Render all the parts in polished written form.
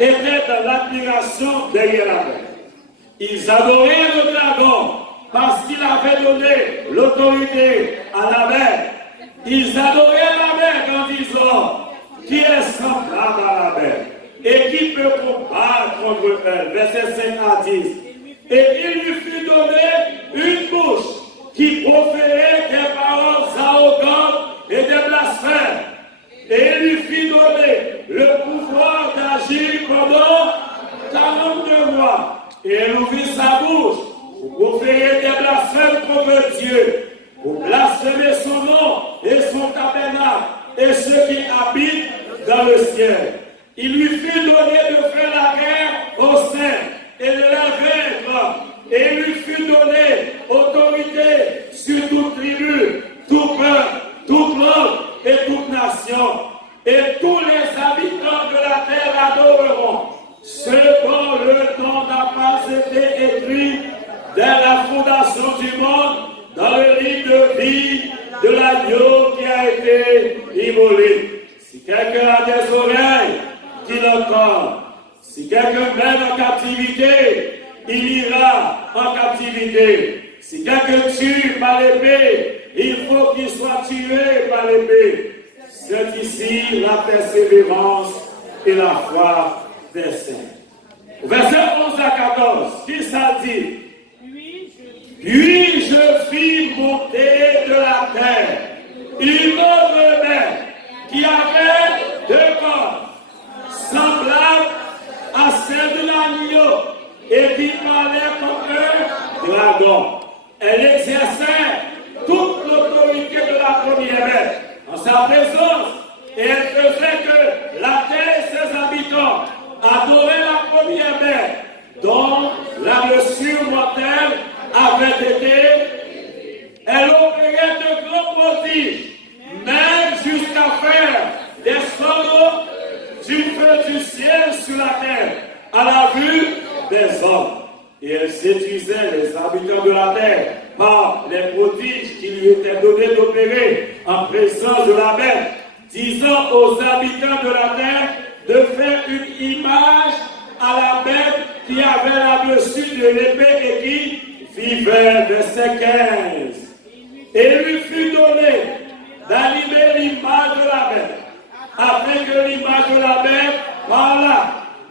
étaient dans l'admiration derrière la bête. Ils adoraient le dragon parce qu'il avait donné l'autorité à la bête. Ils adoraient la bête en disant qui est semblable à la bête et qui peut combattre contre elle. Verset 5 à 10. Et il lui fut donné une bouche qui proférait des paroles arrogantes et des blasphèmes. Et il lui fut donné le pouvoir d'agir pendant 42 mois. Et elle ouvrit sa bouche pour proférer des blasphèmes contre Dieu, pour blasphémer son nom et son tabernacle et ceux qui habitent dans le ciel. Il lui fut donné de faire la guerre aux saints et de la vaincre. Et il lui fut donné autorité sur toute tribu, tout peuple, toute langue et toute nation. Et tous les habitants de la terre adoreront ceux dont le nom n'a pas été écrit dès la fondation du monde dans le livre de vie de l'agneau qui a été immolé. Si quelqu'un a des oreilles, qu'il entende. Si quelqu'un mène en captivité, il ira en captivité. Si quelqu'un tue par l'épée, il faut qu'il soit tué par l'épée. C'est ici la persévérance et la foi des saints. Verset 11 à 14, qui ça dit? Puis je fis monter de la terre une autre bête qui avait deux cornes, semblables à celle de l'agneau, et qui parlait comme un dragon. Elle exerçait toute l'autorité de la première bête en sa présence, et elle faisait que la terre et ses habitants adoraient la première bête, dont la blessure mortelle avait été. Elle opérait de grands prodiges, même jusqu'à faire descendre du feu du ciel sur la terre, à la vue des hommes. Et elle séduisait les habitants de la terre par les prodiges qui lui étaient donnés d'opérer en présence de la bête, disant aux habitants de la terre de faire une image à la bête qui avait la blessure de l'épée et qui vivait. Verset 15. Et lui fut donné d'animer l'image de la bête, afin que l'image de la bête parlât,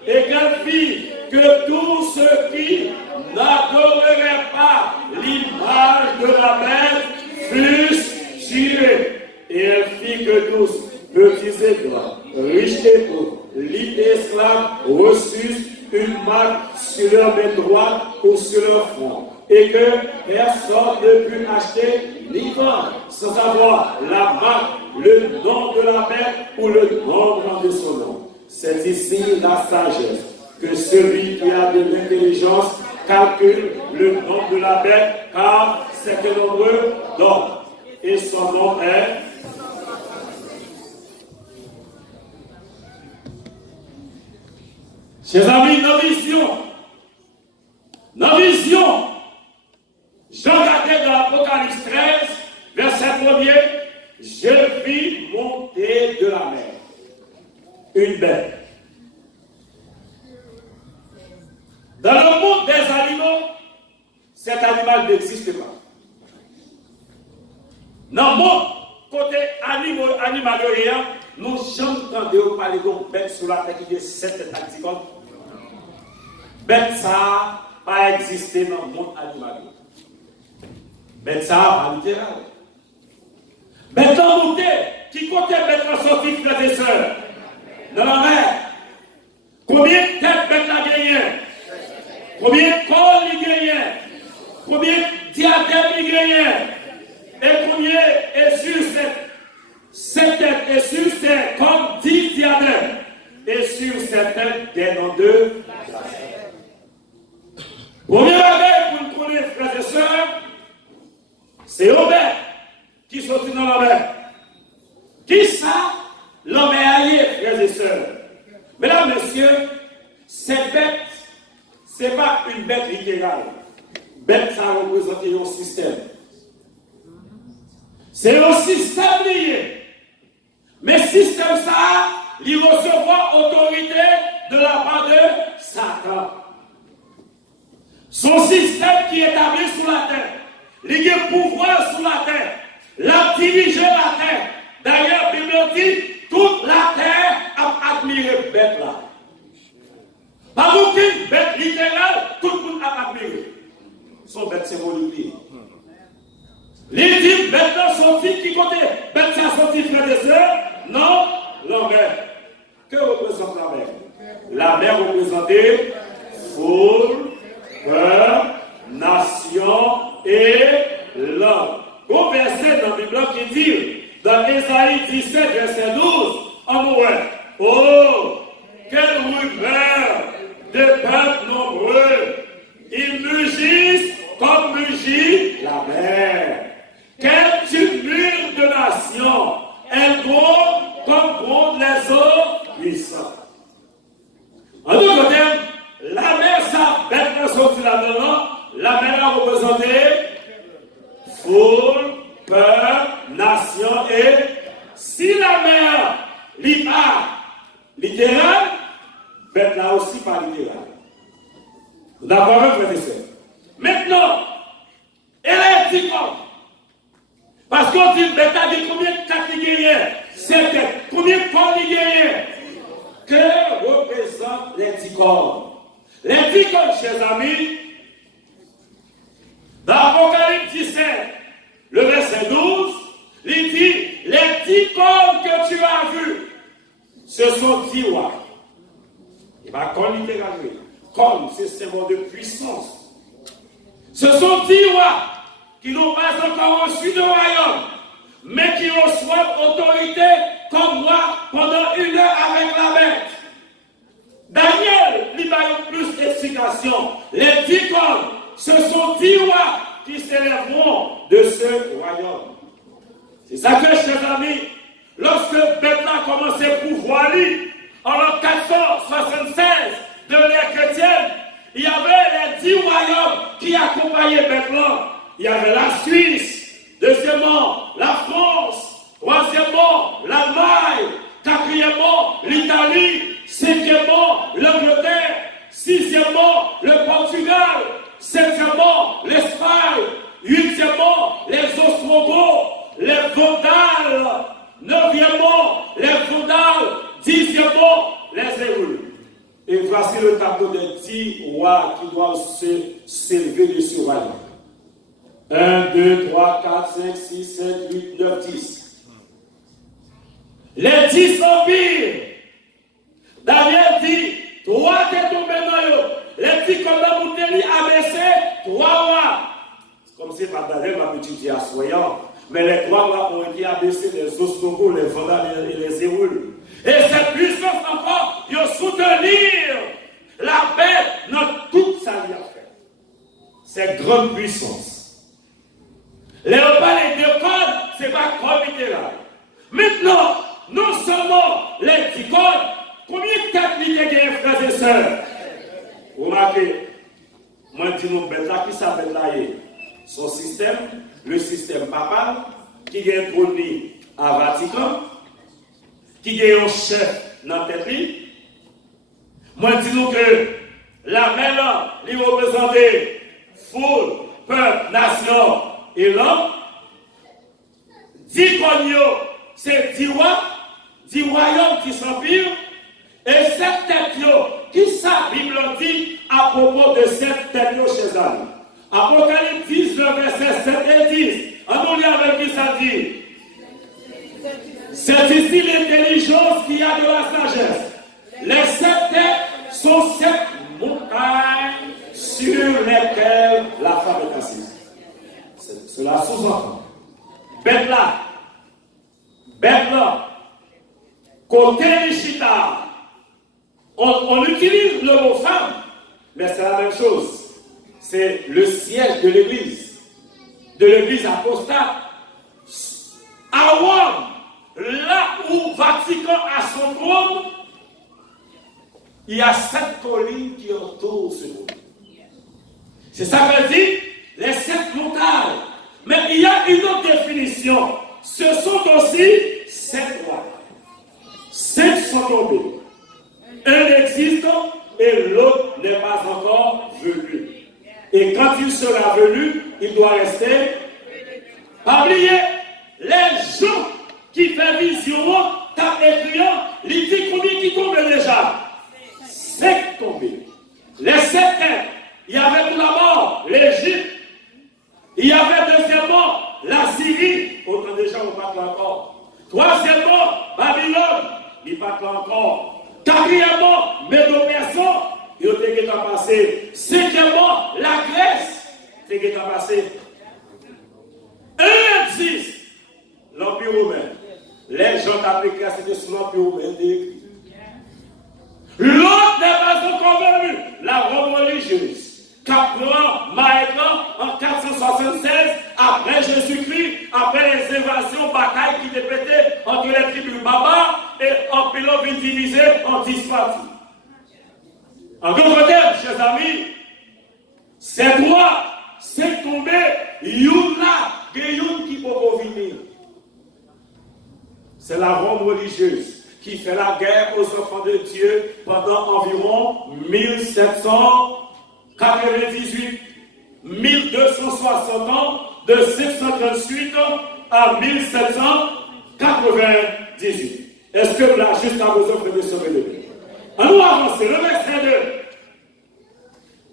et qu'elle fit que tous ceux qui n'adoreraient pas l'image de la bête fussent tués. Et elle fit que tous, petits et grands, riches et pauvres, libres et esclaves, reçussent une marque sur leur main droite ou sur leur front, et que personne ne put acheter ni vendre sans avoir la marque, le nom de la bête ou le nombre de son nom. C'est ici la sagesse, que celui qui a de l'intelligence calcule le nom de la bête, car c'est un nombreux nom, et son nom est. Chers amis, nos visions, Jean regardait dans l'Apocalypse 13, verset 1er, je vis monter de la mer une bête. Dans le monde des animaux, cet animal n'existe pas. Dans mon côté animalien, nous j'entendons parler de bête sur la terre qui est 7 tactiques. Bête ça n'a pas existé dans le monde animal. Bête ça pas littéral. Bête en montée, qui côté bête en sortie, frères et sœurs, dans la mer. Combien de têtes bête a gagné? Combien de corps il gagne? Combien de diadèmes il gagne? Et combien est sur cette tête? Et sur ces comme 10 diadèmes. Et sur cette tête des noms de premier bagage pour nous connaître, frères et sœurs, c'est Robert qui sortit dans la mer. Qui ça? L'homme est allié, frères et sœurs. Mesdames, messieurs, cette bête, ce n'est pas une bête littérale. Bête, ça représente un système. C'est un système lié. Mais système ça, il recevoir autorité de la part de Satan. Son système qui est établi sur la terre, il a pouvoir sur la terre, l'a dirigé la terre. D'ailleurs, la Bible dit, toute la terre a admiré bête là. Pas aucune bête littérale, tout le monde a admiré. Son bête symbolique. Les dix bêtes sont qui côté? Bêtes sont frères et sœurs? Non, la mer. Que représente la mer? La mer représentait foule, peuple, nation et l'homme. Au verset dans la Bible qui dit, dans Ésaïe 17, verset 12, en mourait, oh, quelle rumeur de peuples nombreux, ils mugissent comme mugit la mer. Quel tumulte de nations, elles grondent comme grondent les eaux puissantes. En d'autres termes, la mer, ça, bête sortie là-dedans, la mer a représenté foule, peuple, nation et si la mer n'est pas littérale, bête là aussi pas littérale. D'accord, frère et sœur. Maintenant, elle est dit comme. Parce qu'on dit, bête a dit combien de têtes il gagne? C'est têtes. Combien de corps il gagne? Que représentent les 10 corps? Les 10 corps, chers amis, dans Apocalypse 17, le verset 12, il dit, les 10 corps que tu as vus, ce sont 10 rois. Il va comme littéralement. Comme c'est symbole de puissance. Ce sont 10 rois qui n'ont pas encore reçu de royaume, mais qui reçoivent autorité comme moi pendant 1 heure avec la bête. Daniel, il va y plus d'explications. Les 10 corps, ce sont 10 rois qui s'élèveront de ce royaume. C'est ça que, chers amis, lorsque Bethla commençait à pouvoir en l'an 476 de l'ère chrétienne, il y avait les 10 royaumes qui accompagnaient Bethla. Il y avait la Suisse, deuxièmement la France, troisièmement l'Allemagne, quatrièmement l'Italie, cinquièmement l'Angleterre, sixièmement le Portugal, septièmement l'Espagne, huitièmement les Ostrogoths, les Vandales, neuvièmement les Vandales, dixièmement les Hérules. Et voici le tableau des 10 rois qui doivent s'élever de ce royaume. 1, 2, 3, 4, 5, 6, 7, 8, 9, 10. Les 10 empires. Daniel dit, 3 t'es tombé dans eux. Les 10 comme la bouteille abaissé, 3 rois. Comme c'est pas Daniel m'a étudié à soyant. Mais les 3 rois ont été abaissés, les Ostrogoths, les Vandales et les Hérules. Et cette puissance encore, ils ont soutenir la bête dans toute sa vie à faire. Cette grande puissance. Les repas, les 2 codes, ce n'est pas comme littéral. Maintenant, non seulement les 10 codes, combien de têtes il y a, frères et sœurs? Remarquez, moi je dis nous bête là, qui s'appelle là? Son système, le système papal, qui est introduit à Vatican, qui est un chef dans la tête. Moi je dis nous que la main là, il représente foule, peuple, nation et l'homme. 10 cognos, c'est 10 rois, 10 royaumes qui s'empirent, et 7 têtes, qui ça, Bible dit à propos de 7 têtes chez eux. Apocalypse 10, le verset 7 et 10. On lit avec qui ça dit. C'est ici l'intelligence qui a de la sagesse. Les 7 têtes sont 7 montagnes sur lesquelles la femme est assise. Cela sous-entend. Bethla, côté Nishita, on utilise le mot femme, mais c'est la même chose. C'est le siège de l'église apostate. À Rome, là où Vatican a son trône, il y a 7 collines qui entourent ce monde. C'est ça que dit les 7 montagnes. Mais il y a une autre définition. Ce sont aussi 7 rois. 7 sont tombés. un existe et l'autre n'est pas encore venu. Et quand il sera venu, il doit rester. Pas oublier, les gens qui font vision, tapent écriant, ils disent combien qui tombent déjà? 5 tombés. Les 7 têtes, il y avait tout d'abord l'Égypte, il y avait deuxièmement la Syrie, autant déjà on ne parle pas encore. Troisièmement, Babylone, il ne parle pas encore. Quatrièmement, Médo-Persan, il a passé. Cinquièmement, la Grèce, il a passé. Un existe, l'Empire romain. Les gens d'Afrique, c'était sous l'Empire romain. L'autre n'est pas encore venu, la Rome religieuse. Capran, Maëtan, en 476, après Jésus-Christ, après les invasions, batailles qui étaient pétées entre les tribus Baba et en pilote divisé en 10 parties. En d'autres termes, chers amis, c'est toi, c'est tombé, youn là, youn qui peut venir. C'est la Rome religieuse qui fait la guerre aux enfants de Dieu pendant environ 1798, 1260 ans, de 538 à 1798. Est-ce que là, juste à besoin de sauver le pays? Nous avancer, le verset 2.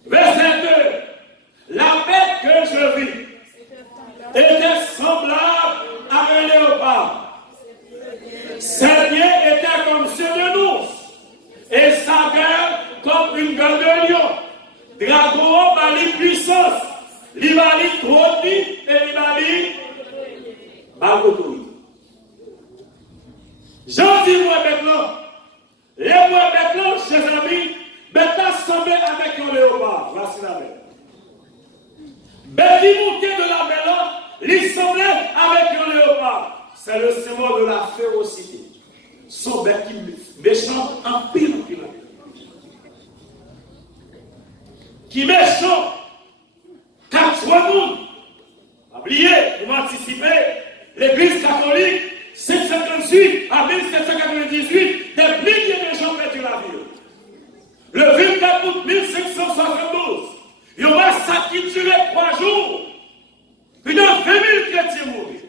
Verset 2. La bête que je vis était semblable à un léopard. Ses pieds étaient comme ceux de l'ours, et sa gueule comme une gueule de lion. Dragon bali puissance, l'ibali trône et l'ibali autorité. J'en dis moi maintenant, les moi maintenant, chers amis, maintenant semblé avec un léopard. Voici la bête. Bête qui montait de la mer, il semblait avec un léopard. C'est le symbole de la férocité. Son bête qui méchant en pile. Qui méchant. 4 monde. Oubliez, pour m'anticiper, l'église catholique, 758 à 1798, des milliers de gens perdu la vie. Le 24 août 1572, il y aura ça qui durait 3 jours. Plus de 20 000 chrétiens mourus.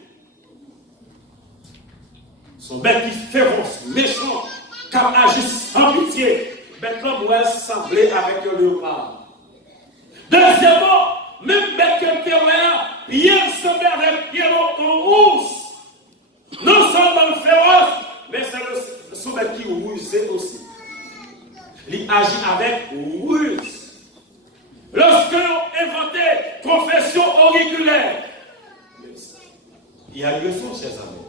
Son bête qui féroce, méchant, qui agit sans pitié. Maintenant, doit sembler avec le léopard. Deuxièmement, même bête que terroir, bien semblé avec Pierrot en ours. Non seulement féroce, mais c'est son bête qui rusait aussi. Il agit avec ruse. Lorsque l'on inventait confession auriculaire, il y a une leçon, chers amis.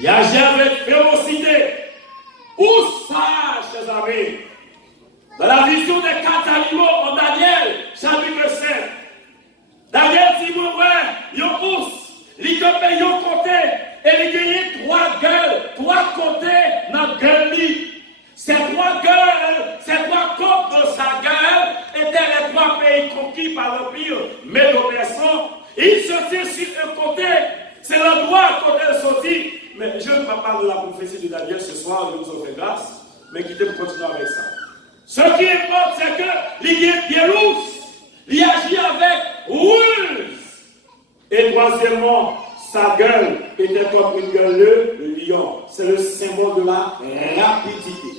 Il agit avec férocité. Où ça, chers amis? Dans la vision des 4 animaux en Daniel, chapitre 7. Daniel dit, mon frère, il y a ours, il y a côté, et il y a 3 gueules, 3 côtés dans la gueule. Ces 3 gueules, ces 3 côtes de sa gueule étaient les 3 pays conquis par l'Empire Médo-Persan. Il se tient sur un côté, c'est l'endroit à côté de sortie. Mais je ne vais pas parler de la prophétie de Daniel ce soir, je vous en fais grâce, mais quittez pour continuer avec ça. Ce qui importe, c'est que il est bien lousse, il agit avec ruse. Et troisièmement, sa gueule était comme une gueule de lion. C'est le symbole de la rapidité.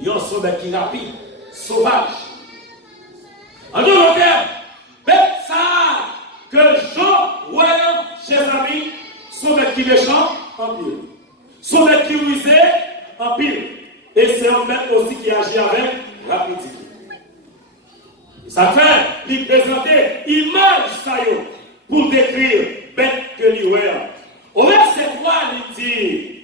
Lion, c'est un bête qui est rapide, sauvage. En d'autres termes, bête ça que Jean voyant, chers amis, son bête qui méchant, en pile. Son bête qui rusé, en pile. Et c'est un bête aussi qui agit avec rapidité. Ça fait, il présenter image ça pour décrire bête que l'hiver. Au verset 3, il dit,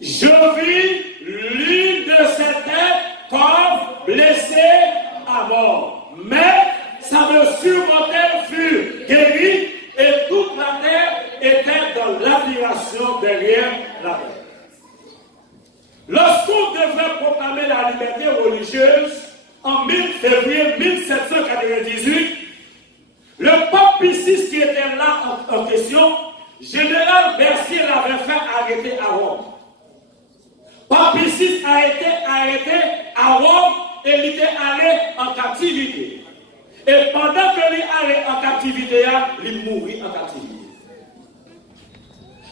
je vis l'une de ces têtes comme blessée à mort. Mais sa mesure mortelle fut guérie et toute la terre était dans l'admiration derrière la terre. Lorsqu'on devrait proclamer la liberté religieuse en février 1798, le pape Pie VI qui était là en question, général Bercier l'avait fait arrêter à Rome. Pape VI a été arrêté à Rome et il était allé en captivité. Et pendant que lui allait en captivité, il mourit en captivité.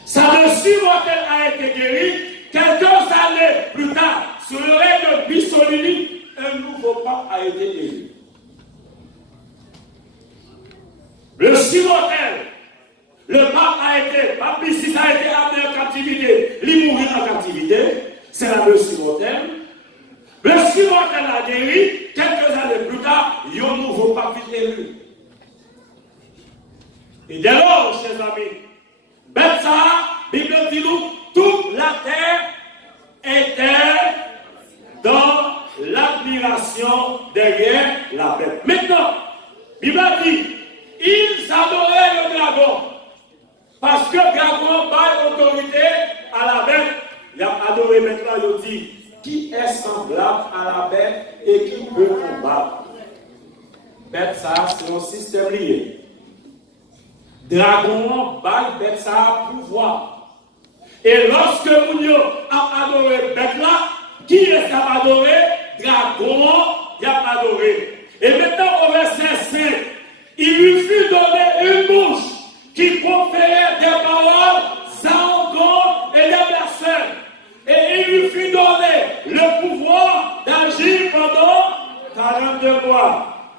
Sa blessure mortelle a été guérie. Quelques années plus tard, sous le règne de Mussolini, un nouveau pape a été élu. Blessure mortelle. Le pape VI a été amené en captivité. Il mourit en captivité. C'est la blessure mortelle. Blessure mortelle a guéri. Quelques années plus tard, il y a un nouveau pape élu. Et dès lors, chers amis, ben ça, la Bible dit nous, toute la terre était dans l'admiration derrière la bête. Maintenant, la Bible dit, ils adoraient le dragon. Parce que le dragon a autorité à la bête. Il a adoré maintenant, il dit, qui est semblable à la bête et qui peut combattre? Bête ça, c'est un système lié. Dragon, bête ça a pouvoir. Et lorsque Mounio a adoré bête là, qui est-ce qui a adoré? Dragon, il a adoré. Et maintenant au verset 5, il lui fut donné une bouche qui proférait des paroles arrogantes et des blasphèmes. Et il lui fut donné le pouvoir d'agir pendant 42 mois.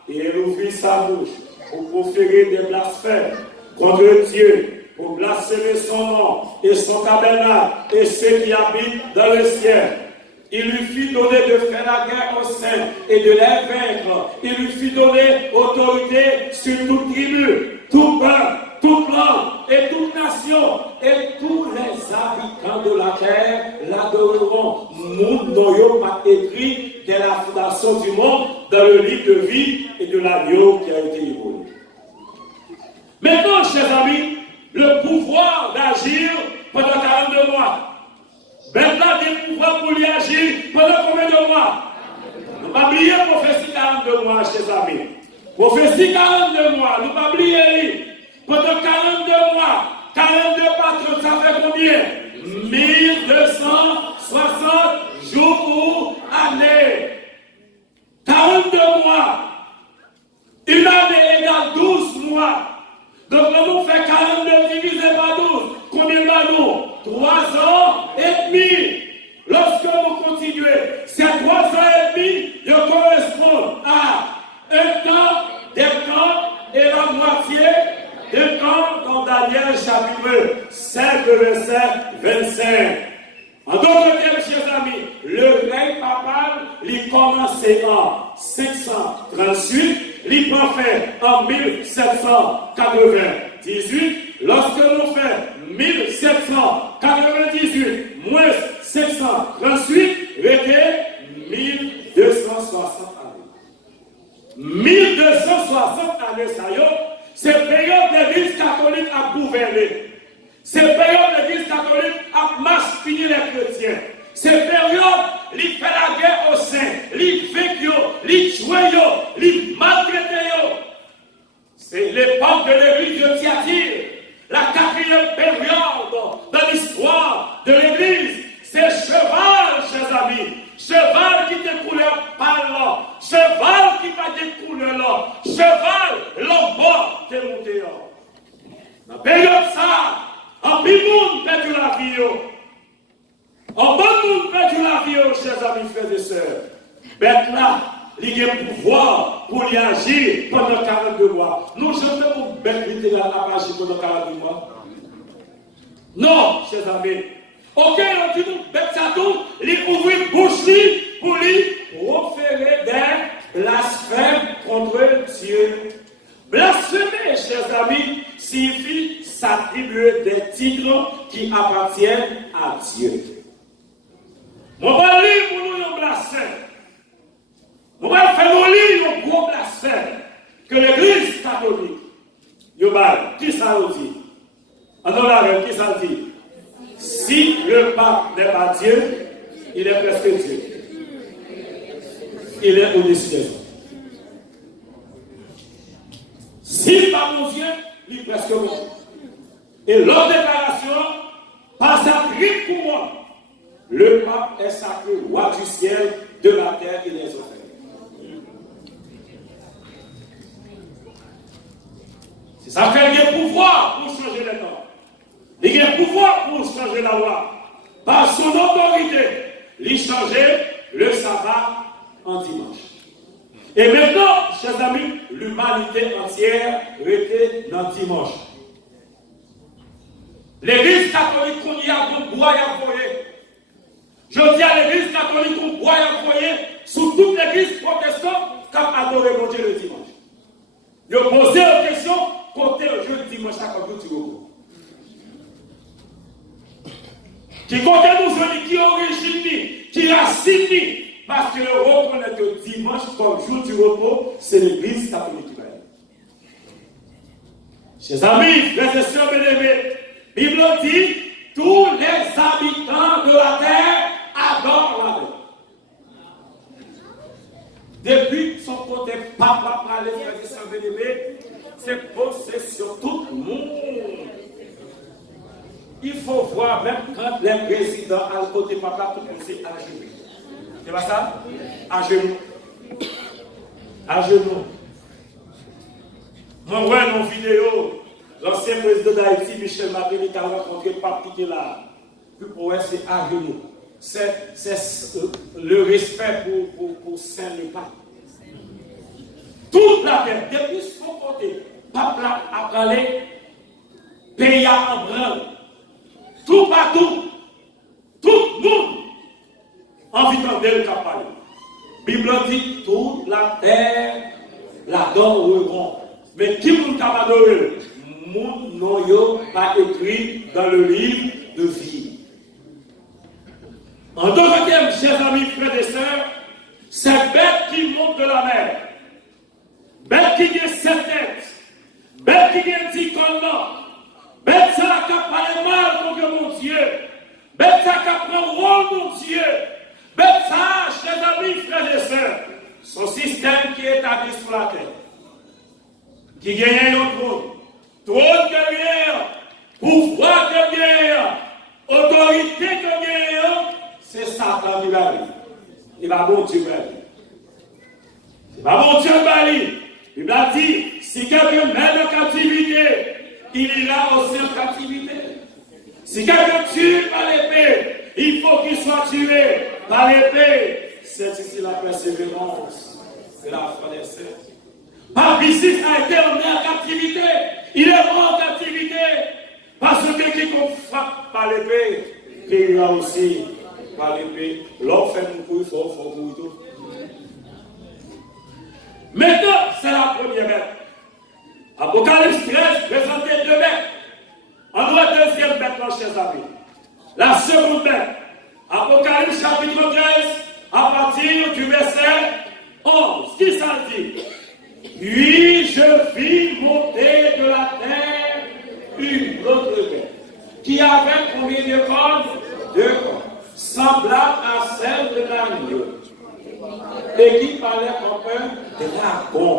Et il ouvrit sa bouche pour proférer des blasphèmes contre Dieu, pour blasphémer son nom et son tabernacle et ceux qui habitent dans le ciel. Il lui fut donné de faire la guerre aux saints et de les vaincre. Il lui fut donné autorité sur toute tribu, tout peuple, toute langue et toute nation. Et tous les habitants de la terre l'adoreront. Nous n'aurions pas écrit dès la fondation du monde dans le livre de vie et de l'agneau qui a été immolé. Maintenant, chers amis, le pouvoir d'agir pendant 42 mois. Maintenant, des pouvoirs pour y agir pendant combien de mois? Nous ne pas oublier prophétie 42 mois, chers amis. Prophétie 42 mois, nous ne pas oublier. Pendant 42 mois, 42 patrons, ça fait combien? 1260 jours ou années. 42 mois. Une année égale 12 mois. Donc, nous fait 42 divisé par 12. Combien d'années? 3 ans et demi. Lorsque vous continuez, ces 3 ans et demi, ils correspondent à un temps, des temps et la moitié des temps dans Daniel chapitre 5, verset 25. En d'autres termes, chers amis, le règne papal, il commençait en 538, il prend fin en 1798. Lorsque nous faisons 1798 moins 538, c'était 1260 années. 1260 années, ça y est, c'est période de l'Église catholique à gouverner. C'est période de l'Église catholique à masquer les chrétiens. C'est période, il fait la guerre aux saints, il fait il tue, il maltraite. C'est l'époque de l'Église de Thyatire. La 4e période de l'histoire de l'Église, c'est cheval, chers amis. Cheval qui découle par là. Cheval qui va découler là. Cheval, l'homme qui est monté là. Dans la période ça, en bon monde perdu la vie. En bon monde perdu la vie, chers amis, frères et sœurs. Bête là, il y a un pouvoir pour y agir pendant 42 mois. Nous, je ne peux pas bête littéral à agir pendant 42 mois. Non, chers amis. Ok, on dit nous, bête ça tout, il ouvre une bouche pour lui proférer des blasphèmes contre Dieu. Blasphémer, chers amis, signifie s'attribuer des titres qui appartiennent à Dieu. Mon va lire pour nous un blasphème. On va faire nous lire un gros blasphème que l'Église catholique, qui ça nous dit? En la qui ça dit? Si le pape n'est pas Dieu, il est presque Dieu. Il est au-dessus des hommes. S'il n'est pas mon Dieu, il est presque bon. Et leur déclaration, par sa triple couronne, Le pape est sacré, roi du ciel, de la terre et des enfers. C'est ça qu'il y a pouvoir pour changer les temps. Il y a pouvoir pour changer la loi. Par son autorité, il changeait le sabbat en dimanche. Et maintenant, chers amis, l'humanité entière était dans le dimanche. L'église catholique qu'on y a pour boire et envoyer. Je dis à l'église catholique qu'on boit et envoyer sous toute l'église protestante qui a adoré mon Dieu le dimanche. Je posais une question, côté le jeu le dimanche à comme tu veux. Qui compte nous jeunes, qui origine, qui racine, parce que le reconnaît que dimanche comme jour du repos, c'est l'église catholique qui va être. Chers amis, frères et sœurs bien-aimés, la Bible dit, tous les habitants de la terre adorent la mer. Depuis son côté papa parler, frères et sœurs bien-aimés, c'est posé sur tout le monde. Il faut voir, même quand les présidents à côté papa, tout le monde c'est à genoux. C'est pas ça? À genoux. À genoux. Moi, ouais, mon vidéo, l'ancien président d'Haïti, Michel Martelly, qui a rencontré Pape qui était là. Puis, ouais, c'est à genoux. C'est le respect pour Saint-Le-Pape. Toute la terre, depuis son côté, Pape là a parlé, pays en branle. Tout partout, tout le monde, en vivant de le parler. La Bible dit, toute la terre l'adoreront. Mais qui vous adorer? Moun n'ont pas écrit dans le livre de vie. En deuxième, chers amis, frères et sœurs, c'est bête qui monte de la mer. Bête qui a 7 têtes. Bête qui a 10 commandements. Bête ça qui a parlé mal contre mon Dieu. Bête ça qui a pris rôle mon Dieu. Bête ça, chers amis, frères et sœurs, son système qui est établi sur la terre. Qui gagne un trône. Trône de guerre, pouvoir de guerre, autorité de guerre, c'est Satan qui va aller. Il va bon Dieu va aller. Il va bon Dieu va aller. Il a dit, si quelqu'un met en captivité, il ira aussi en captivité. Si quelqu'un tue par l'épée, il faut qu'il soit tué par l'épée. C'est ici la persévérance de la foi des sœurs. Papicis a été emmené en captivité. Il est mort en captivité. Parce que quiconque frappe par l'épée, périra aussi par l'épée. L'homme fait mon coup, il faut mourir tout. Maintenant, c'est la première bête. Apocalypse 13 présentait 2 bêtes. On doit deuxième bête, là, chers amis. La seconde bête. Apocalypse chapitre 13, à partir du verset 11. Qui ça dit? Puis je vis monter de la terre une autre bête, qui avait combien de cornes? 2 cornes, semblable à celle de l'agneau, et qui parlait comme un dragon.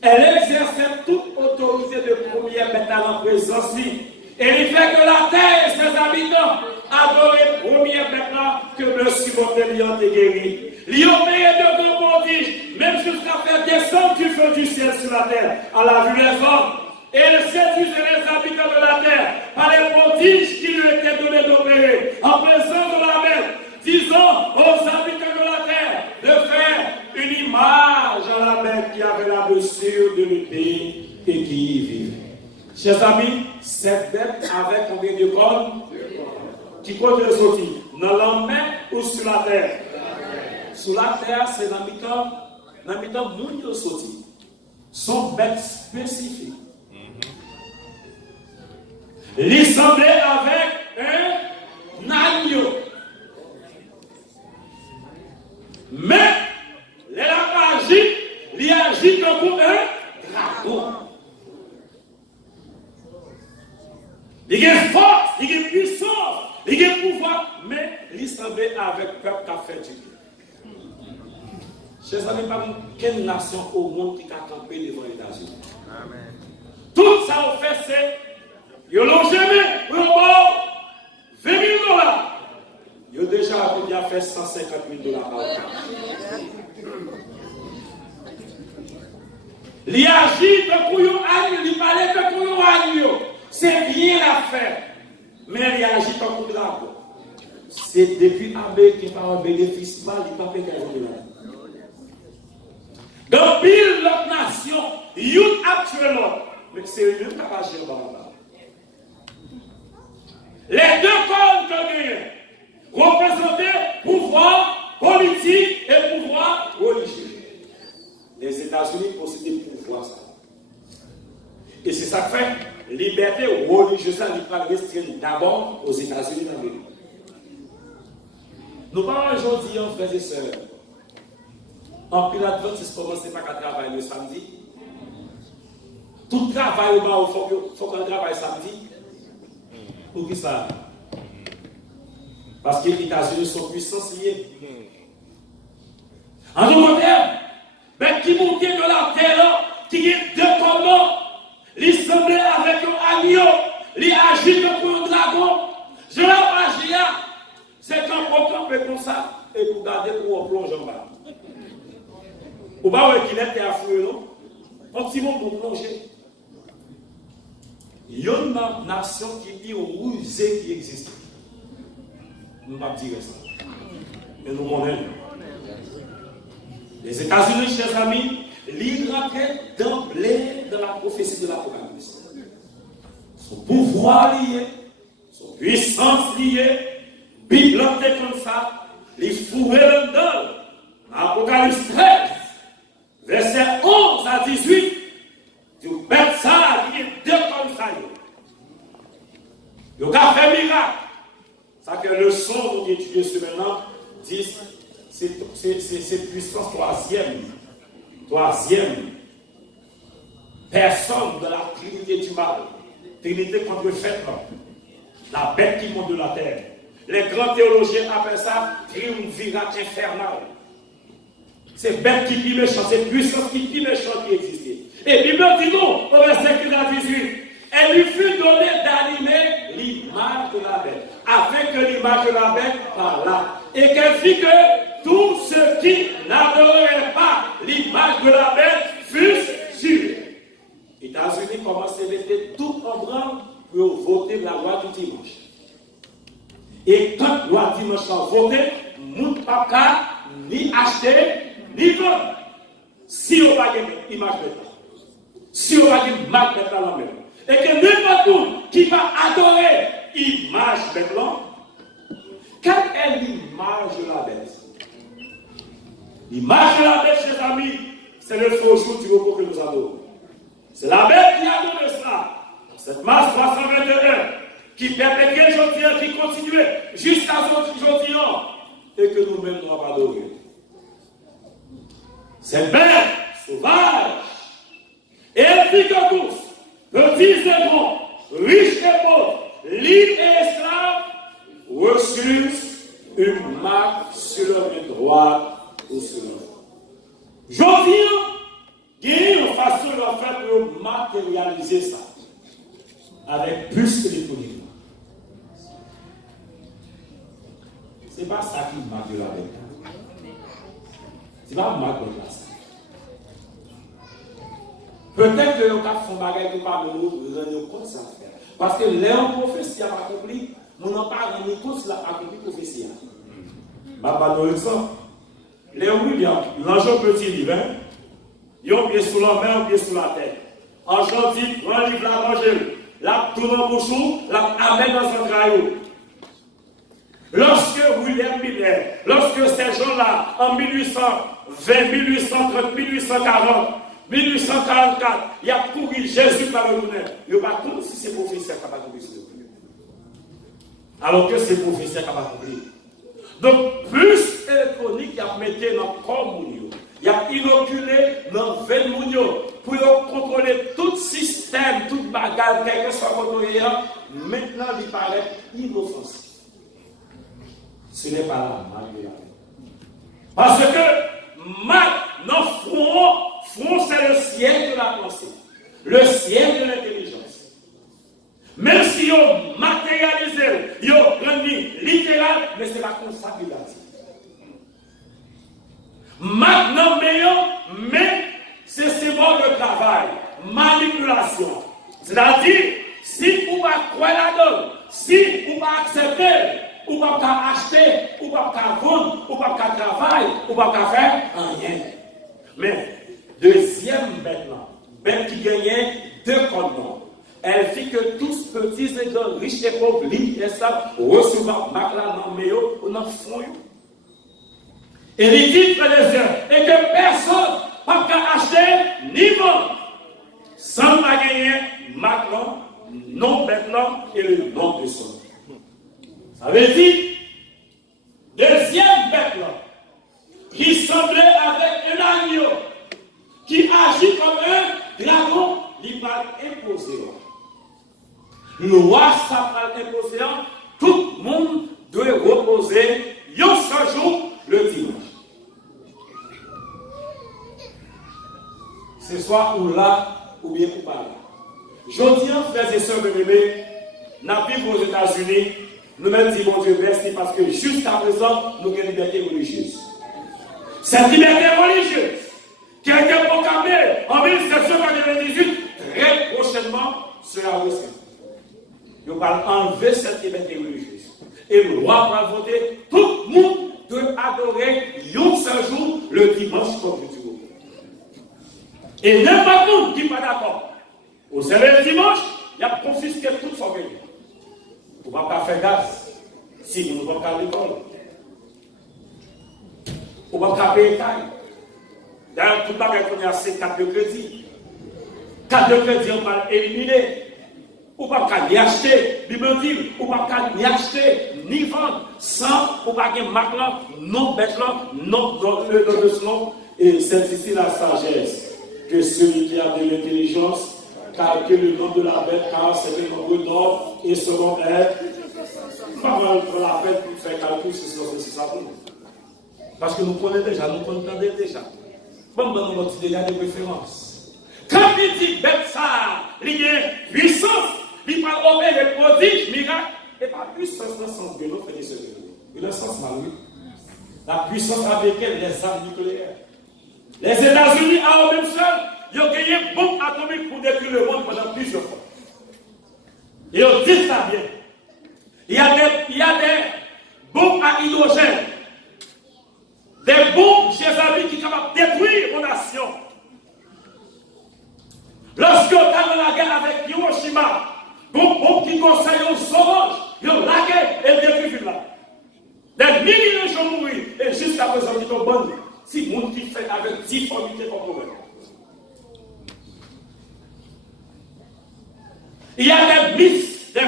Elle exerçait toute autorité de première bête à la présence. Et il fait que la terre et ses habitants adoraient première bête là que le supporter l'y ont guéri. L'y ont payé de gros bondage, même jusqu'à faire descendre du feu du ciel sur la terre, à la vue des hommes. Et elle séduisait les habitants de la terre par les prodiges qui lui étaient donnés d'opérer en présence de la mer, disant aux habitants de la terre de faire une image à la bête qui avait la blessure de l'épée et qui y vivait. Chers amis, cette bête avait combien de cornes? Qui compte les sortir? Dans la mer ou sur la terre? Sur la terre, c'est l'habitant moun sorti. Son bête spécifique. Il semblait avec un agneau. Mais, la magie, il agit comme un dragon. Il a force, il a puissance, il a pouvoir, mais il semblait avec le peuple qui a fait du bien. Chers amis, pas quelle nation au monde qui a campé devant les États-Unis. Amen. Tout ça on fait, c'est ils l'ont jamais, ils ont mort, $20. Ils ont fait $150,000 par an. Il agit de couillon à il parlait de couillon à c'est bien l'affaire. Mais il agit en coup de drapeau. C'est depuis Abbé qui par un bénéfice mal, il n'a pas fait $15,000. Dans pile l'autre nation, youth actuellement, mais c'est eux qui ont agir dans la. Les deux corps que nous représentaient pouvoir politique et pouvoir religieux. Les États-Unis possèdent le pouvoir. Et c'est ça qui fait liberté religieuse, il va restreindre d'abord aux États-Unis d'Amérique. Nous parlons aujourd'hui, frères et sœurs. En pilote 26, commencez pas à travailler le samedi. Tout travail, il faut qu'on travaille samedi. Pour qui ça? Parce que les États-Unis sont puissants liés. En d'autres termes, mais qui monte de la terre, qui est deux commandements, il semblait avec un agneau, il agit comme un dragon. Je l'ai agi, c'est quand on campe comme ça, et pour garder pour plonger en bas. Ou pas qu'il était à fouiller, non? Un petit mot pour plonger. Il y a une nation qui est rusée qui existe. Nous ne pouvons pas dire ça. Mais nous connaissons. Les États-Unis, chers amis, ils rentrent d'emblée dans la prophétie de l'Apocalypse. Son pouvoir lié, son puissance liée, Bible comme ça, les fourrés dedans. Apocalypse 13, verset 11 à 18, tu bête ça, il est deux comme ça. Il a fait miracle. Ça que le son qu'on étudie ce maintenant, dit c'est puissance troisième personne de la Trinité du mal, Trinité contre le fait, la bête qui monte de la terre. Les grands théologiens appellent ça triumvirat infernal. C'est bête qui dit méchant, c'est puissance qui dit méchant qui existait. Et Bible dit non, au verset 18, elle lui fut donnée d'animer l'image de la bête, afin que l'image de la bête parla, et qu'elle fit que tous ceux qui n'adoreraient pas l'image de la bête fussent tués. Les États-Unis commencent à mettre tout en branle pour voter la loi du dimanche. Et quand la loi du dimanche est votée, nous ne pouvons pas ni acheter, ni vendre. Si on va gagner l'image de la si on va gagner l'image de la main. Et que n'importe qui va adorer l'image de blanc, quelle est l'image de la bête? L'image de la bête, chers amis, c'est le faux jour du repos que nous adorons. C'est la bête qui adore cela. Cette masse 321 qui perpétuait aujourd'hui, qui continuait jusqu'à aujourd'hui, et que nous-mêmes nous avons adoré. Cette bête sauvage, et efficace tous, petits et grands, riches et pauvres, libres et esclaves, reçurent une marque sur leur main droite ou sur leur front. Aujourd'hui, il y a une façon de faire pour matérialiser ça avec plus que l'économie. Ce n'est pas ça qui marque de la bête. Ce n'est pas marque de la bête. Peut-être que nous avons fait un bagage qui pas nous rendre compte de ça. Parce que l'un prophétie a accompli, nous n'avons pas rendu compte de la prophétie. Je vais vous donner un exemple. Léon William, l'ange petit livre, il a un pied sous la main, un pied sous la tête. En gentil, prend un livre, la manger, la tourne en bouchon, la amène dans son caillou. Lorsque William Miller, lorsque ces gens-là, en 1820, 1830, 1840, 1844, il a couru Jésus par le monde. Il n'y a pas comme si c'est prophétie capable de courir. Alors que c'est prophétie capable de courir. Donc, plus électronique, il a mis dans le corps mounio. Il a inoculé dans le veine mounio pour contrôler tout système, toute bagarre, quel que soit contrôlé. Maintenant, il paraît inoffensif. Ce n'est pas la marque de la vie. Parce que marque, non, front, c'est le ciel de la pensée, le ciel de l'intelligence. Même si ils ont matérialisé, ils ont rendu littéral, mais ce n'est pas comme ça qu'il a dit. Maintenant, mais c'est symbole de travail, manipulation. C'est-à-dire, si vous ne croyez là-dedans, si vous ne acceptez, vous ne pouvez pas acheter, vous ne pouvez pas vendre, vous ne pouvez pas travailler, vous ne pouvez pas faire rien. Mais, deuxième bête qui gagnait 2 commandements. Elle fit que tous petits et grands, riches et pauvres, libres et esclaves, recevront Makla dans le méo ou dans le fond. Et il dit, frères et sœurs, et que personne ne peut acheter ni vendre sans pas gagner Makla, non bête-là et le nom de son. Ça veut dire, deuxième bête-là, qui semblait avec un agneau, qui agit comme un dragon, il va imposer. Loi, ça va imposer. Tout le monde doit reposer un seul jour, le dimanche. C'est soit ou là, ou bien ou pas là. Je dis, frères et sœurs bien-aimés, nous vivons aux États-Unis, nous-mêmes disons, mon Dieu, merci, parce que jusqu'à présent, nous avons une liberté religieuse. Cette liberté religieuse, qui a été proclamée en 1798, très prochainement sera reçue. Nous allons enlever cette liberté religieuse. Et le roi va voter, tout le monde doit adorer un seul jour, le dimanche comme je dis. Et n'importe qui qui n'est pas d'accord. Au service le dimanche, il y a confisqué toute son gain. On ne va pas faire gaz si nous ne vont pas à l'école. On ne va pas payer taille. D'ailleurs, tout le monde connaît assez 4 de crédit. 4 de crédit, on va l'éliminer. On ne va pas ni acheter, ni on ne va pas ni acheter, ni vendre, sans, on ne va pas gagner marque là, non bête là, non de ce nom. Et c'est ici la sagesse. Que celui qui a de l'intelligence calcule le nom de la bête, car c'est le nombre d'or, et selon elle, pas la peine pour faire calcul, c'est ça pour nous. Parce que nous connaissons déjà, nous connaissons déjà. Bon, nous avons déjà des préférences. Quand il dit bête ça, il y a puissance, il va opérer prodiges, miracles, et pas puissance dans le sens de l'autre, et le sens malheureux. La puissance avec elle, les armes nucléaires. Les États-Unis, à eux-mêmes seuls, ils ont gagné une bombe atomique pour détruire le monde pendant plusieurs fois. Et on dit ça bien. Il y a des bombes à hydrogène, des bombes, chers amis, qui sont capables de détruire une nation. Lorsque on est dans la guerre avec Hiroshima, bombes qui conseillent aux sauvages, ils ont lagué et détruit là. Des milliers de gens mourent, et jusqu'à présent, ils sont bons. Si le monde qui fait avec difformité comme problème. Il y a des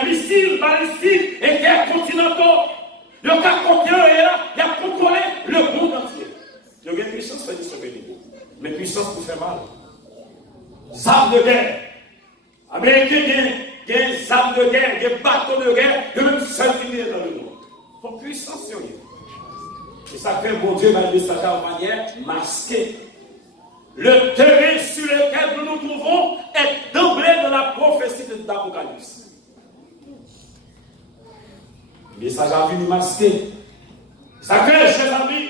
missiles balistiques intercontinentaux. Le cas continent est là, il a contrôlé le monde entier. Il y a une puissance pour faire du niveau, mais puissance pour faire mal. Armes de guerre. Américains, des armes de guerre, des bateaux de guerre, de même seul qui est dans le monde. Pour puissance sur lui. Et ça fait, mon Dieu, manifester ça de manière masquée. Le terrain sur lequel nous nous trouvons est d'emblée dans la prophétie de l'Apocalypse. Le message a venu masqué. Ça fait, chers amis,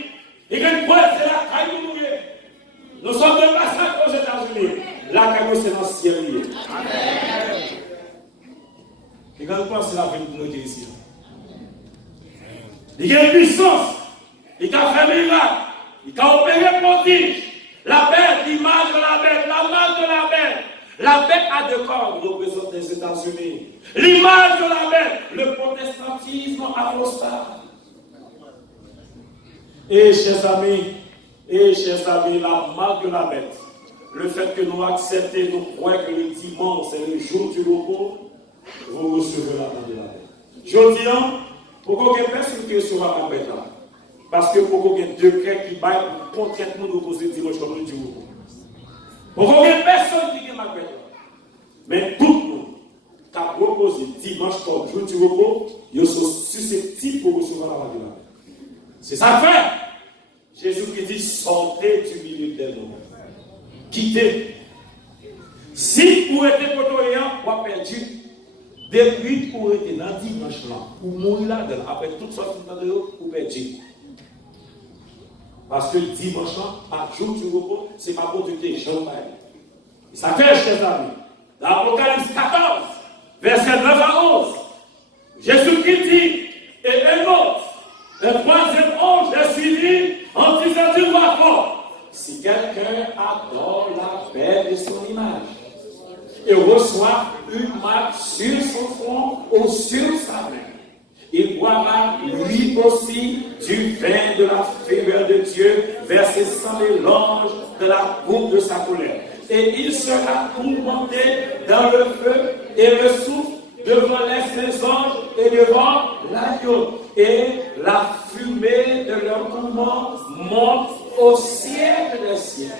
et que quoi, c'est la caille nous. Nous sommes de passage aux États-Unis. La caille, c'est dans le ciel. Amen. Et quand quoi, c'est la vie pour nous ici. Il y a une puissance. Il a fait miracle, il a opéré prodige. La bête, l'image de la bête, la marque de la bête. La bête a 2 corps, représente les États-Unis. L'image de la bête, le protestantisme apostat. Et chers amis, la marque de la bête, le fait que nous acceptons, nous croyons que le dimanche c'est le jour du repos, vous recevrez la main de la bête. Je dis, pourquoi il y a personne qui sera la bête là? Parce que pour qu'il y ait 2 crêtes qui baillent pour concrètement nous poser dimanche comme le jour. Pour qu'il y ait personne qui est mal bête. Mais tout le monde qui a proposé dimanche comme jour du repos, ils sont susceptibles pour recevoir la main de la bête. C'est ça fait. Jésus qui dit sortez du milieu des hommes. Quittez. Si vous êtes cotoyant, vous avez perdu. Depuis pour être dans dimanche là, pour mourir là, après toute sorte de vous perdu. Parce que dimanche, à jour du repos, c'est pas pour Dieu qui est jeune. Ça fait, chers amis, dans l'Apocalypse 14, verset 9 à 11, Jésus-Christ dit, et un autre, le troisième ange est suivi en disant d'une voix forte, si quelqu'un adore la bête de son image et reçoit une marque sur son front ou sur sa main, il boira lui aussi du vin de la fureur de Dieu versé sans mélange de la coupe de sa colère. Et il sera tourmenté dans le feu et le souffle devant les saints anges et devant l'agneau. Et la fumée de leur tourment monte au siècle des siècles.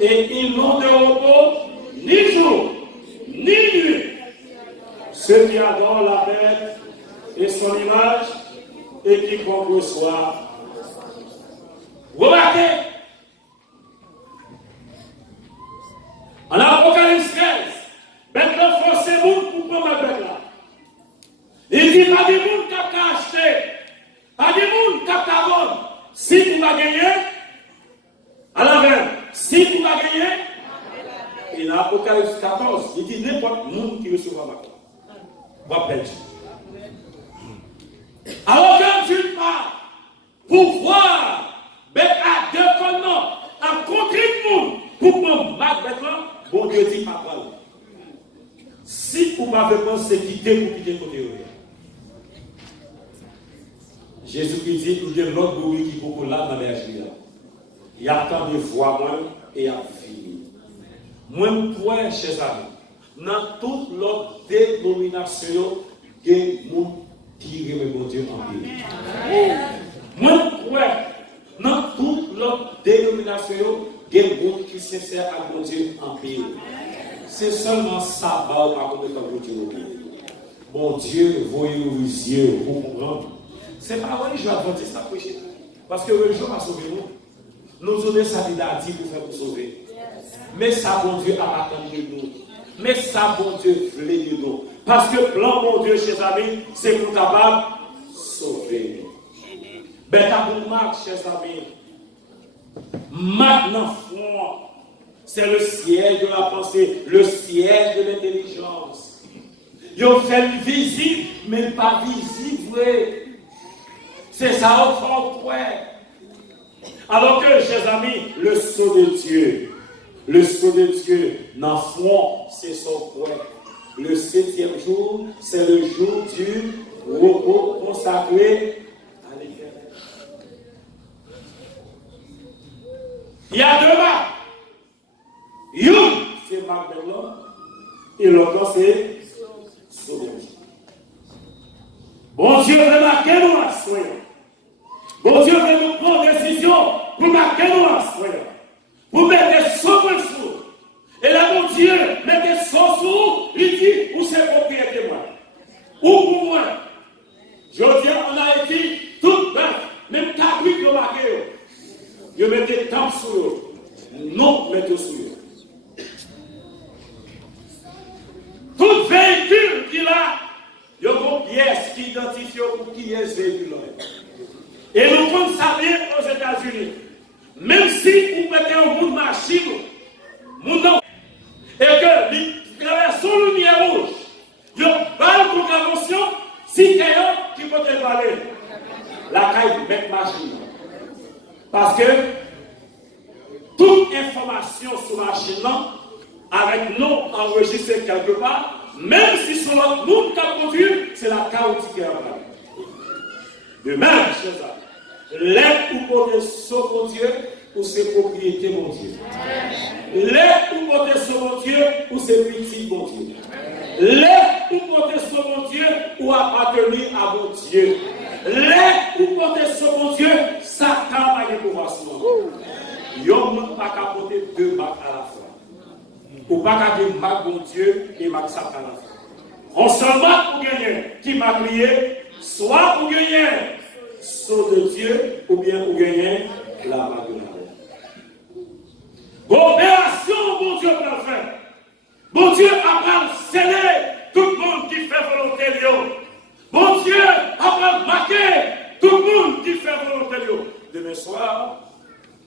Et ils n'ont de repos ni jour, ni nuit. Ceux qui adorent la bête et son image et qui reçoivent. Remarquez, en Apocalypse 13, maintenant forcez vous pour prendre la bête là. Il dit pas des gens qui ont acheté, pas des gens qui ont vendre. Si vous va gagner, à la fin, si vous va gagner, et dans Apocalypse 14, il dit n'importe monde qui recevra ma carte va perdre. Alors quand tu pars pour voir bête à deux connements, à contrer le monde, pour prendre ma bête là, bon Dieu dit pas parler. Si vous m'avez pensé quitter pour quitter côté Jésus-Christ dit, il y a l'autre bruit qui est beaucoup là dans les là. Il y a tant de voix moi et à fini. Moi, point, chers amis, dans toute l'autre dénomination, il y a des gens qui remet mon Dieu en paix. Moi, point, dans toute l'autre dénomination, il y a des gens qui sincèrent à mon Dieu en paix. C'est seulement ça, par contre, quand vous dites, mon Dieu, voyez vos yeux, vous comprenez. C'est pas vrai, je vais adventir ça prêcher. Parce que religion va sauver nous. Nous avons ça dit pour faire nous sauver. Mais ça, bon Dieu, a attendu nous. Mais ça, bon Dieu, voulait de nous. Parce que plan, bon Dieu, chers amis, c'est pour capable sauver. Ben, t'as pour Marc, chers amis. Maintenant, c'est le siège de la pensée, le siège de l'intelligence. Ils ont fait visible, mais pas visible. C'est ça au fond, alors que, chers amis, le sceau de Dieu, dans le fond, c'est son point. Le 7e jour, c'est le jour du repos consacré à l'Éternel. Il y a deux marques. Une, c'est marque de l'homme, et l'autre, c'est sceau de Dieu. Bon Dieu veut marquer nous à soyons. Bon Dieu veut nous prendre décision pour marquer nous à soyons. Pour mettre des sauts pour le sous. Et là, mon Dieu, met des sauts sous, il dit, où c'est propriété moi. Ou pour moi. Je dis, on a été tout bas, même cabri de marquer. Je mettais tant sur eux. Non, mettez sur eux. Tout véhicule qu'il a, il y a une pièce qui identifie pour qui est ce véhicule. Et nous pouvons savoir aux États-Unis, même si vous mettez un bout de machine, et que vous traversez la lumière rouge, il y a une balle pour prévention, si quelqu'un qui peut aller, la caille met machine. Parce que toute information sur la machine, avec nous enregistrée quelque part, même si sur notre monde qui a conduit, c'est la chaotique qui est en place. De même, chers amis, l'aide ou protection, mon Dieu, ou ses propriétés, mon Dieu. L'aide ou protection, mon Dieu, ou ses petits, mon Dieu. L'aide ou protection, mon Dieu, ou appartenir à mon Dieu. L'aide ou protection, mon Dieu, Satan a des pouvoirs sur nous. Il n'y a pas qu'à porter deux marques à la fois. Ou pas qu'à dire marque mon Dieu et marque Satan à la fois. On se marque pour gagner qui m'a crié, soit pour gagner sceau de Dieu, ou bien pour gagner la marque de la terre. Opération, bon Dieu, pour le faire. Bon Dieu a pas scellé tout le monde qui fait volonté de Dieu. Bon Dieu a pas marqué tout le monde qui fait volonté de Dieu. Demain soir,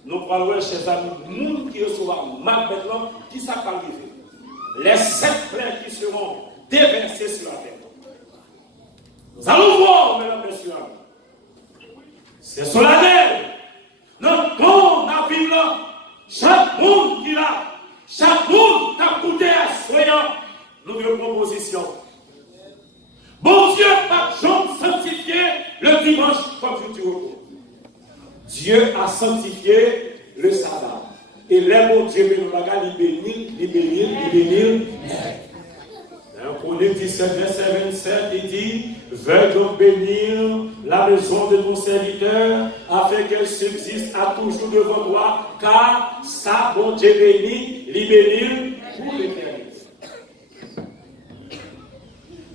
nous parlons, chers amis, monde qui reçoit maintenant, qui ça va arriver? Les 7 plaies qui seront déversées sur la terre. Nous allons voir, mesdames et messieurs. C'est solennel. Notre monde à vivre là, chaque monde qui l'a, chaque monde qui a coûté à soyant, nous avons une proposition. Bon Dieu, pas de sanctifier le dimanche comme jour du repos. Dieu a sanctifié le sabbat. Et les bons Dieu, nous avons bénir. Dans Chronique 17, verset 27, il dit, veuille donc bénir la maison de ton serviteur, afin qu'elle subsiste à toujours devant toi, car ça, bon Dieu béni, lui bénir pour l'éternité.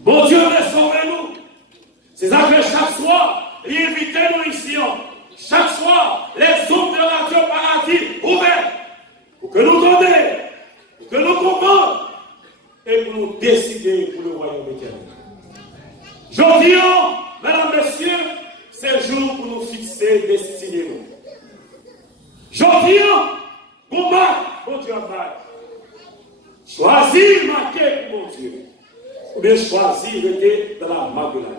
Bon Dieu, restaurez-nous. C'est ça que chaque soir, il invite nous ici. Chaque soir, les hommes de Radio Paradis ouverts, pour que nous donnions, pour que nous comprenions, et pour nous décider pour le royaume éternel. Aujourd'hui, mesdames, messieurs, c'est le jour pour nous fixer destinée. Aujourd'hui, pour moi, bon Dieu, choisir marquer pour mon Dieu, ou bien choisir rester dans la marque de la loi.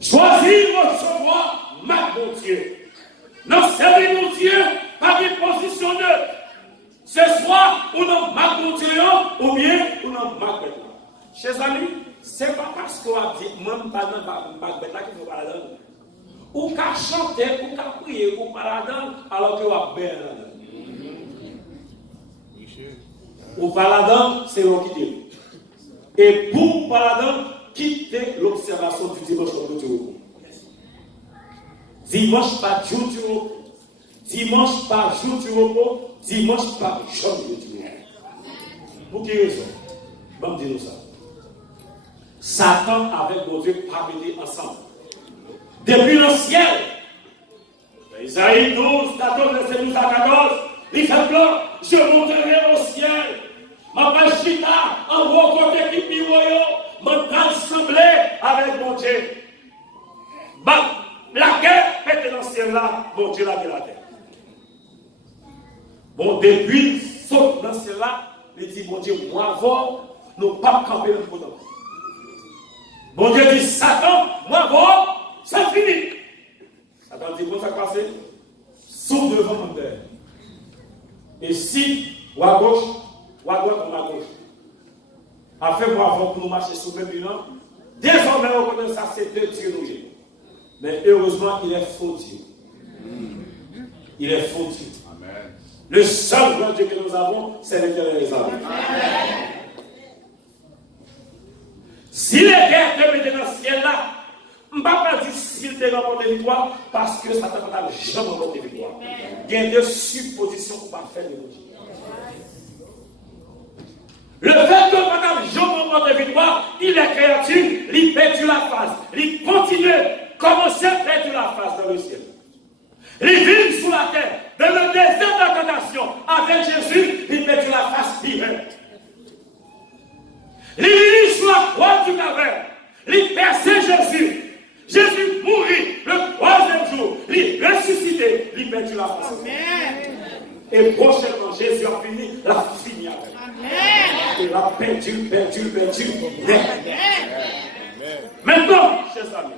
Choisir recevoir marque mon Dieu. Non, servir mon Dieu par une position neutre. Ce soir, on a marque mon Dieu ou bien on a marque de loi. Chers amis, ce n'est pas parce qu'on a dit, moi, je ne parle pas de là qu'il faut parler là. Ou qu'à chanter, ou qu'à prier, ou parler là, alors qu'on va bien là. Ou parler là, c'est l'on qui dit. Et pour parler là, quitter l'observation du dimanche comme du repos. Dimanche pas jour du repos. Dimanche pas jour du repos. Dimanche pas jour du repos. Pour quelle raison? Bon, dis-nous ça. Satan avec mon Dieu pas mis ensemble. Depuis le ciel. Isaïe 12, 14, verset 12 à 14. Il fait blanc, je monterai au ciel. Ma pachita, en haut côté qui pivoyo, m'a rassemblé avec mon Dieu. La guerre était dans le ciel là, mon Dieu l'a dit la terre. Bon, depuis, saute dans le ciel là, il dit, mon Dieu, moi avant, nous ne pas camper le bout. Mon Dieu dit, Satan, moi avant, c'est fini. Satan dit, comment ça passe? Saute devant mon père. Et si, ou à gauche, ou à droite, ou à gauche. Afin moi avant pour nous marcher sur le même bilan, désormais on connaît ça, c'est deux dieux nous. Mais heureusement, il est faux Dieu. Il est faux Dieu. Amen. Le seul grand Dieu que nous avons, c'est l'Éternel des armées. Si les guerres te mettent dans le ciel là, je ne vais pas dire s'il te remporte victoire, parce que ça ne peut pas jamais remporter victoire. Il y a des suppositions pour ne pas faire de Dieu. Le fait que madame Jean remporte victoire, il est créature, il perd la face, il continue, commencer à perdre la face dans le ciel. Il vit sur la terre, dans le désert de la tentation, avec Jésus, il perd la face directe. Il vit sur la croix du Calvaire, il perçait Jésus. Jésus mourit le troisième jour, il ressuscité, il perd la face. Amen. Et prochainement, Jésus a fini, la fini avec. Amen. Il a perdu. Amen. Maintenant, chers amis,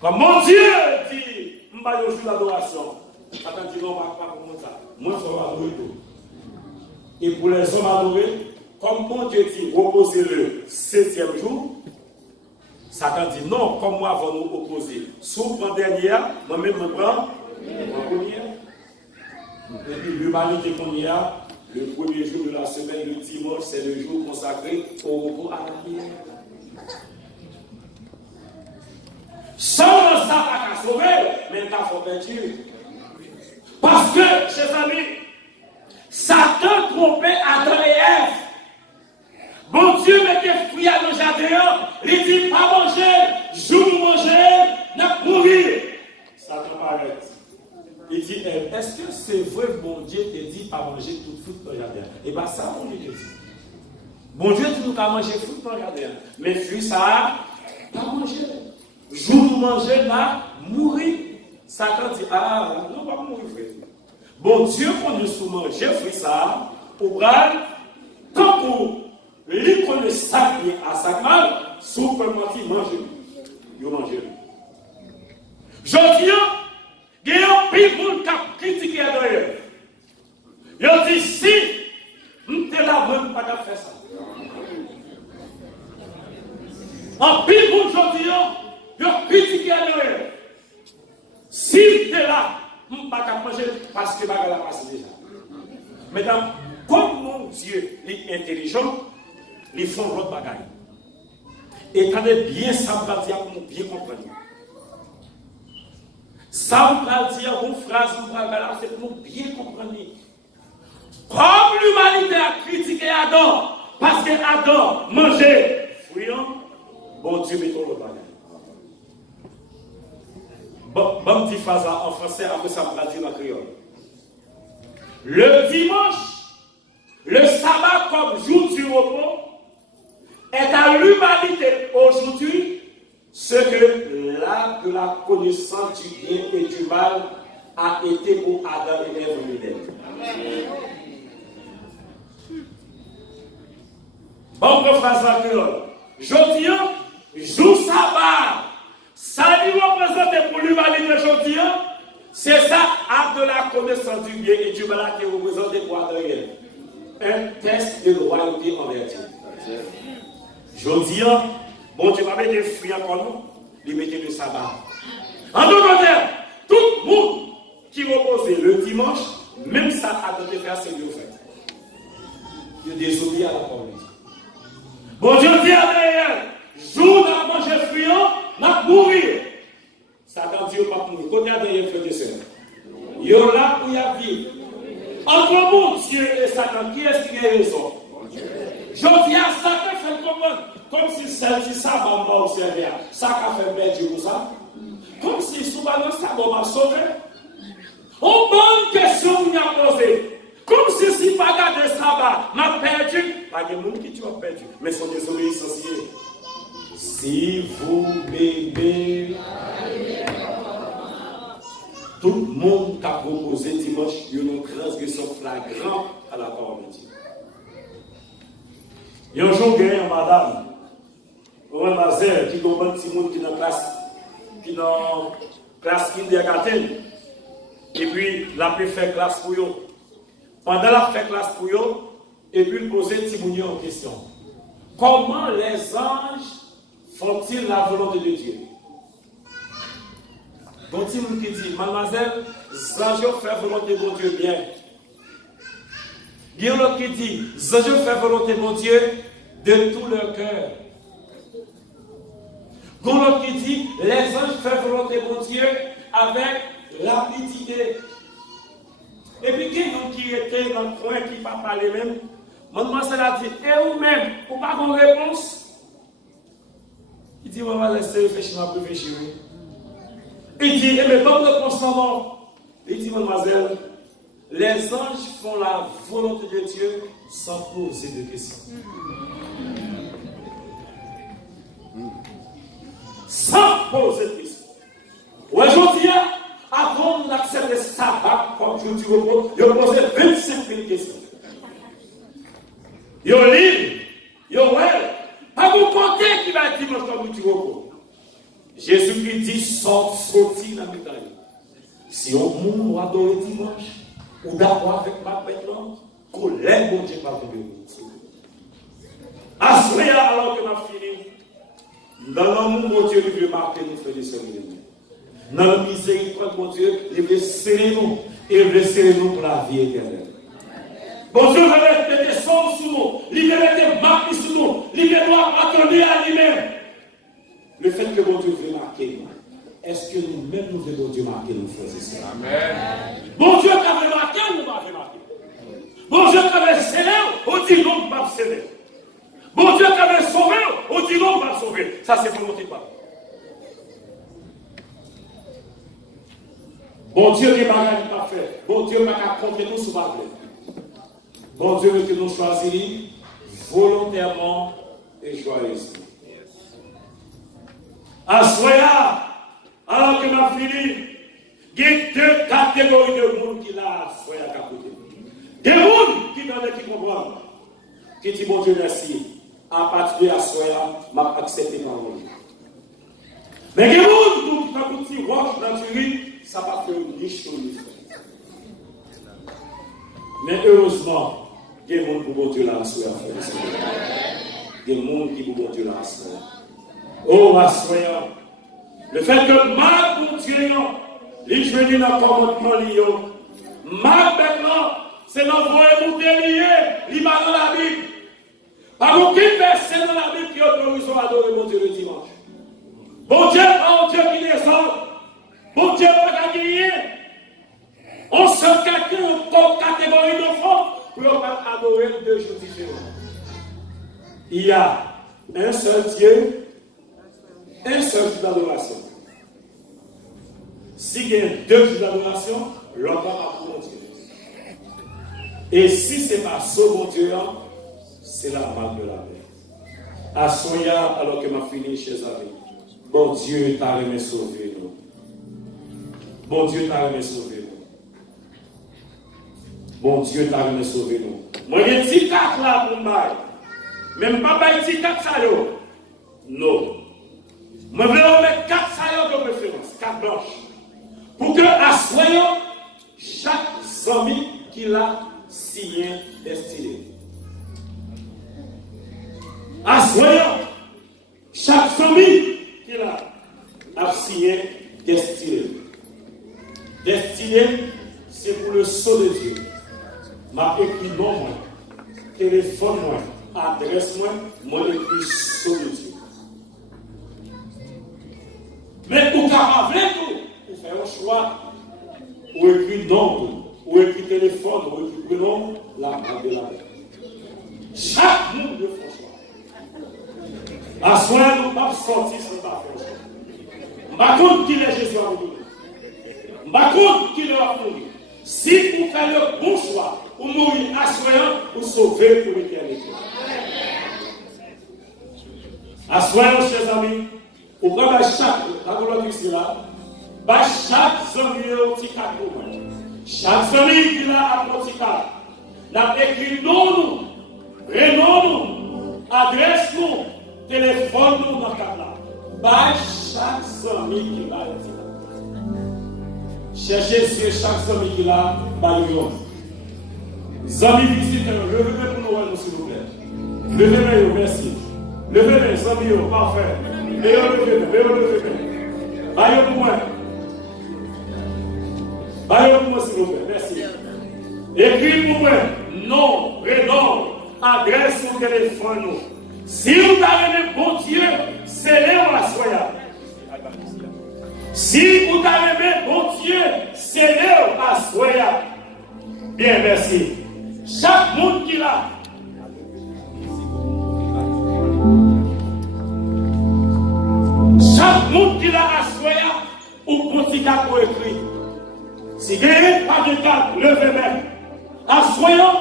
comme mon Dieu dit, je vais jouer l'adoration. Attends, dis non, pas comme ça. Moi, je vais adorer tout. Et pour les hommes adorés, comme mon Dieu dit, reposer le 7e jour, Satan dit non, comme moi, avant nous opposer. Sous le dernier, moi-même, je prends la première. Et puis, l'humanité qu'on y a, le premier jour de la semaine, le dimanche, c'est le jour consacré au repos à la prière. Sans ça, pas qu'à sauver, mais qu'à faire perdu. Parce que, chers amis, Satan trompait Adam et Ève. Bon Dieu mettait fruits à nos jardins, il dit pas manger, jour manger, n'a mourir. Satan arrête. Il dit, est-ce que c'est vrai que mon Dieu te dit pas manger tout fruit dans le jardin? Et bien ça, mon Dieu te dit. Bon Dieu dit nous pas manger fruit dans le jardin. Mais fruit ça, pas manger. Jour manger là, mourir. Satan dit, ah, non, pas mourir, frère. Bon Dieu, qu'on nous sous manger, fruit ça, pour prendre, quand pour lui qu'on le sac à sa mal, sous peut mentir, manger. Il mange. Je dis, il y a un pile monde qui a critiqué d'ailleurs. Il dit, si, nous sommes là, même pas de faire ça. En pile monde, je dis, il a critiqué d'ailleurs. Si tu es là, nous ne pouvons pas manger parce que je vais la passer déjà. Mesdames, comme mon Dieu est intelligent, ils font l'autre bagaille. Et quand bien ça va dire pour bien comprendre. Ça va dire une phrase, c'est pour bien comprendre. Comme l'humanité a critiqué Adam, parce que Adam mangeait fouillant, bon Dieu met ton le bagaille. Bon, petit phrase en français, après ça me va dire en créole. Le dimanche, le sabbat comme jour du repos, est à l'humanité aujourd'hui ce que l'arbre de la connaissance du bien et du mal a été pour Adam et Ève lui-même. Bon, phrase en créole. Jeudi, jour sabbat. Ça lui représente pour l'humanité aujourd'hui, c'est ça, acte de la connaissance du bien et du mal qui représente pour Adam et Ève. Un test de royauté en vertu. Aujourd'hui, bon Dieu va mettre des fruits encore nous, il mettait le sabbat. En d'autres termes, tout le monde qui reposait le dimanche, même ça a de faire ce Dieu fait. Il désobéit à la parole. Bon Dieu dit à Daniel, jour n'a mangé fruit, n'a mourir. Satan dit pas mourir. Côté à Daniel, frère et sœur. Il y a là où il y a vie. Entre mon Dieu et Satan, qui est-ce qui a raison? Je dis à Satan, fait comme si celle-ci, ça m'a observé, ça a fait perdre pour ça. Comme si souvent, ça m'a sauvé. Une bonne question que vous avez posée. Comme si pas gardé ça, m'a perdu. Pas de monde qui tu as perdu, mais son désobéissance. Si vous m'aimez, tout le monde t'a proposé dimanche une transgression flagrante à la parole de Dieu. Il y a un jour, il y a une madame, ou un mazer qui tombe un petit monde qui est dans la classe kindergarten. Et puis, la peut faire classe pour eux. Pendant la fait classe pour eux, et puis, il pose un petit monde en question. Comment les anges font-ils la volonté de Dieu? Donc, il qui dit, mademoiselle, les anges font la volonté de Dieu bien. Il y a l'autre qui dit, les anges font la volonté de Dieu de tout leur cœur. Il y a l'autre qui dit, les anges font la volonté de Dieu avec rapidité. Et puis, quelqu'un qui était dans le coin, qui ne pas parler même, mademoiselle a dit, et vous-même, vous n'avez pas de réponse? Il dit, on va laisser réfléchir, on va réfléchir. Il dit, mais pas de réponse non. Il dit, mademoiselle, les anges font la volonté de Dieu sans poser de questions. Sans poser de questions. Aujourd'hui, avant d'accepter le sabbat comme jour du repos, il a posé 25 000 questions. Il a libre, il a ouais. Pas vous compter qui va être dimanche comme du repos. Jésus-Christ dit, sorti dans la médaille. Si on monde adore dimanche, ou d'accord avec ma bête, colère, bon Dieu, pas tomber. Assoya alors que m'a fini. Dans l'amour, mon Dieu, il veut marquer nos frères et sœurs. Dans la miséricorde, mon Dieu, il veut serrer nous. Et il veut serrer nous pour la vie éternelle. Bon Dieu, il veut mettre des sommes sur nous. Il veut mettre des marques sur nous. Il veut nous attendre à lui-même. Le fait que mon Dieu veut marquer nous. Est-ce que nous-mêmes, nous voulons Dieu marquer nos frères et sœurs? Amen. Bon Dieu, qui avait marqué, nous m'avait marqué. Bon Dieu, qui avait scellé, on dit non, pas scellé. Bon Dieu, qui avait sauvé, on dit non, pas sauvé. Ça, c'est volonté pas. Bon Dieu, qui n'a pas fait. Bon Dieu, qui n'a pas compté nous sous ma vie. Bon Dieu, que nous choisissons volontairement et joyeusement. Assoya, alors que m'a fini, Il y a deux catégories de monde qui l'a soyez à côté. Des gens qui donnent qui comprennent, qui disent bon Dieu merci, à partir de soyez m'a accepté par vous. Mais il y a des gens qui roche dans le riz, ça va faire une niche sur lui. Mais heureusement, il y a des gens qui vont Dieu là soyez. Il y a des gens qui vont Dieu là soyez. Oh ma soyez. Le fait que ma pour Dieu, les jeunes dans le commandement lié, ma maintenant, c'est l'envoyer pour délier, l'image dans la Bible. Par aucune personne dans la Bible qui autorise à adorer mon Dieu le dimanche. Bon Dieu, pas un Dieu qui descend. Bon Dieu, pas gagner. On se calcule en catégorie d'enfants pour adorer deux jours différents. Il y a un seul Dieu, un seul jour d'adoration. S'il y a deux jours d'adoration, l'autre va pour mon Dieu. Et si ce n'est pas ce mon Dieu, c'est la marque de la paix. À Soya, alors que m'a fini chez Avé, bon Dieu t'a remis sauver nous. Bon Dieu t'a remis sauver nous. Bon Dieu t'a remis sauver nous. Moi, j'ai un petit cac là pour moi. Même pas un petit cac ça yo. Non. Moi, je vais mettre 4 saillots de préférence, 4 blanches. Pour que, à soyons, chaque ami qui l'a signé destiné. À soyons, chaque ami qui l'a signé destiné. Destiné, c'est pour le sceau de Dieu. Ma écrit non, moi, téléphone, moi, adresse, moi, écrit sceau de Dieu. Mais pour qu'avant tout, pour faire un choix, ou écrit nom, ou écrit téléphone, ou écrit prénom, la marque de la paix. Chaque monde de faire choix. À ce moment-là, nous ne pouvons pas sortir sans pas faire choix. Je ne sais pas qui est Jésus à vous. Je ne sais pas qui est à vous. Si vous faites le bon choix, vous mourir à ce moment-là, vous sauvez pour l'éternité. À ce moment-là, chers amis, au bas de chaque, la couleur ici là, chaque ami au petit cadre pour moi. Chaque ami qui a un petit cadre, n'a écrit nom nous, prénom nous, adresse nous, téléphone nous dans le cadre là. Chaque ami qui a un petit cadre. Cherchez sur chaque ami qui a un petit cadre. Amis visiteurs, levez-moi pour nous, s'il vous plaît. Levez-moi, merci. Levez-moi, amis, parfait. Baillez pour moi. Baillez pour moi, s'il vous plaît. Merci. Écris pour moi. Nom, prénom, adresse ou téléphone. Si vous avez bon Dieu, c'est là à soya. Si vous avez bon Dieu, c'est là à soya. Bien, merci. Chaque monde qui l'a. Chaque monde qui l'a assoya ou petit cas pour écrire. Si vous n'avez pas de cas, levez-moi. Assoyons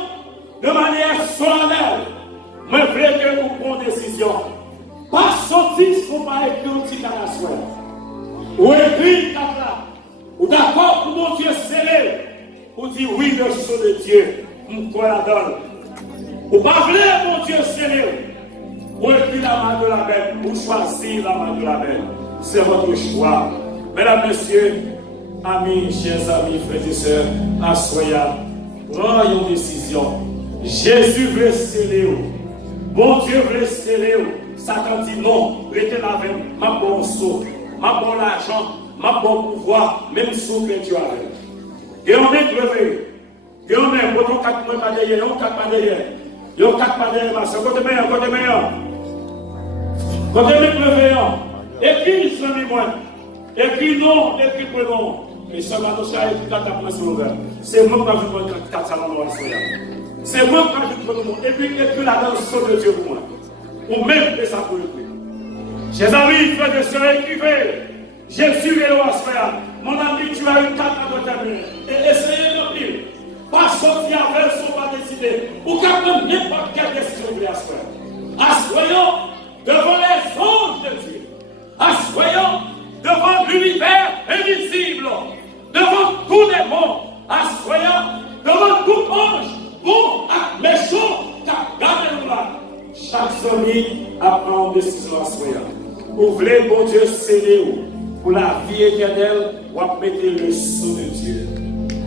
de manière solennelle. Mais je veux que vous preniez décision. Pas sortir pour pas écrire un petit cas assoya. Ou écrire là. Ou d'accord pour mon Dieu scellé. Ou dire oui, le sceau de Dieu. Je la donne. Ou pas venir mon Dieu scellé. Ou écrire la main de la belle, ou choisir la main de la belle. C'est votre choix. Mesdames, Messieurs, amis, chers amis, frères et sœurs, assoyez, prenez une décision. Jésus veut sceller. Bon Dieu veut sceller. Satan dit non, restez là avec ma bonne sauce, ma bonne argent, ma bonne pouvoir, même sous que tu as. Et on est crevé. Et on est, pour ton 4 mois pas derrière, on 4 pas derrière. Et on 4 pas derrière, c'est côté meilleur, côté meilleur. Côté meilleur. Écris, ami moi. Écris non, écris prénom. Et ça va nous faire écrit 4 points sur l'ouvert. C'est moi qui vais vous prendre 4 salons dans la soya. C'est moi qui vais vous prendre. Et puis écris la danse sur le Dieu pour moi. Ou même que ça pour écrire. Chers amis, frères et sœurs, écrivez. Jésus est là, soya. Mon ami, tu as une carte à terminer. Et essayez de lire. Pas sortir avec son pas décidé. Ou quand même n'importe quelle décision vous voulez asseoir. Assoyons devant les anges de Dieu. Assoyons devant l'univers invisible. Devant bon, à soya, devant tout ange, bon, à méchant, car gardez-nous là. Chaque famille apprend une décision à soya. Vous voulez, bon Dieu, sceller pour la vie éternelle, vous mettez le sceau de Dieu.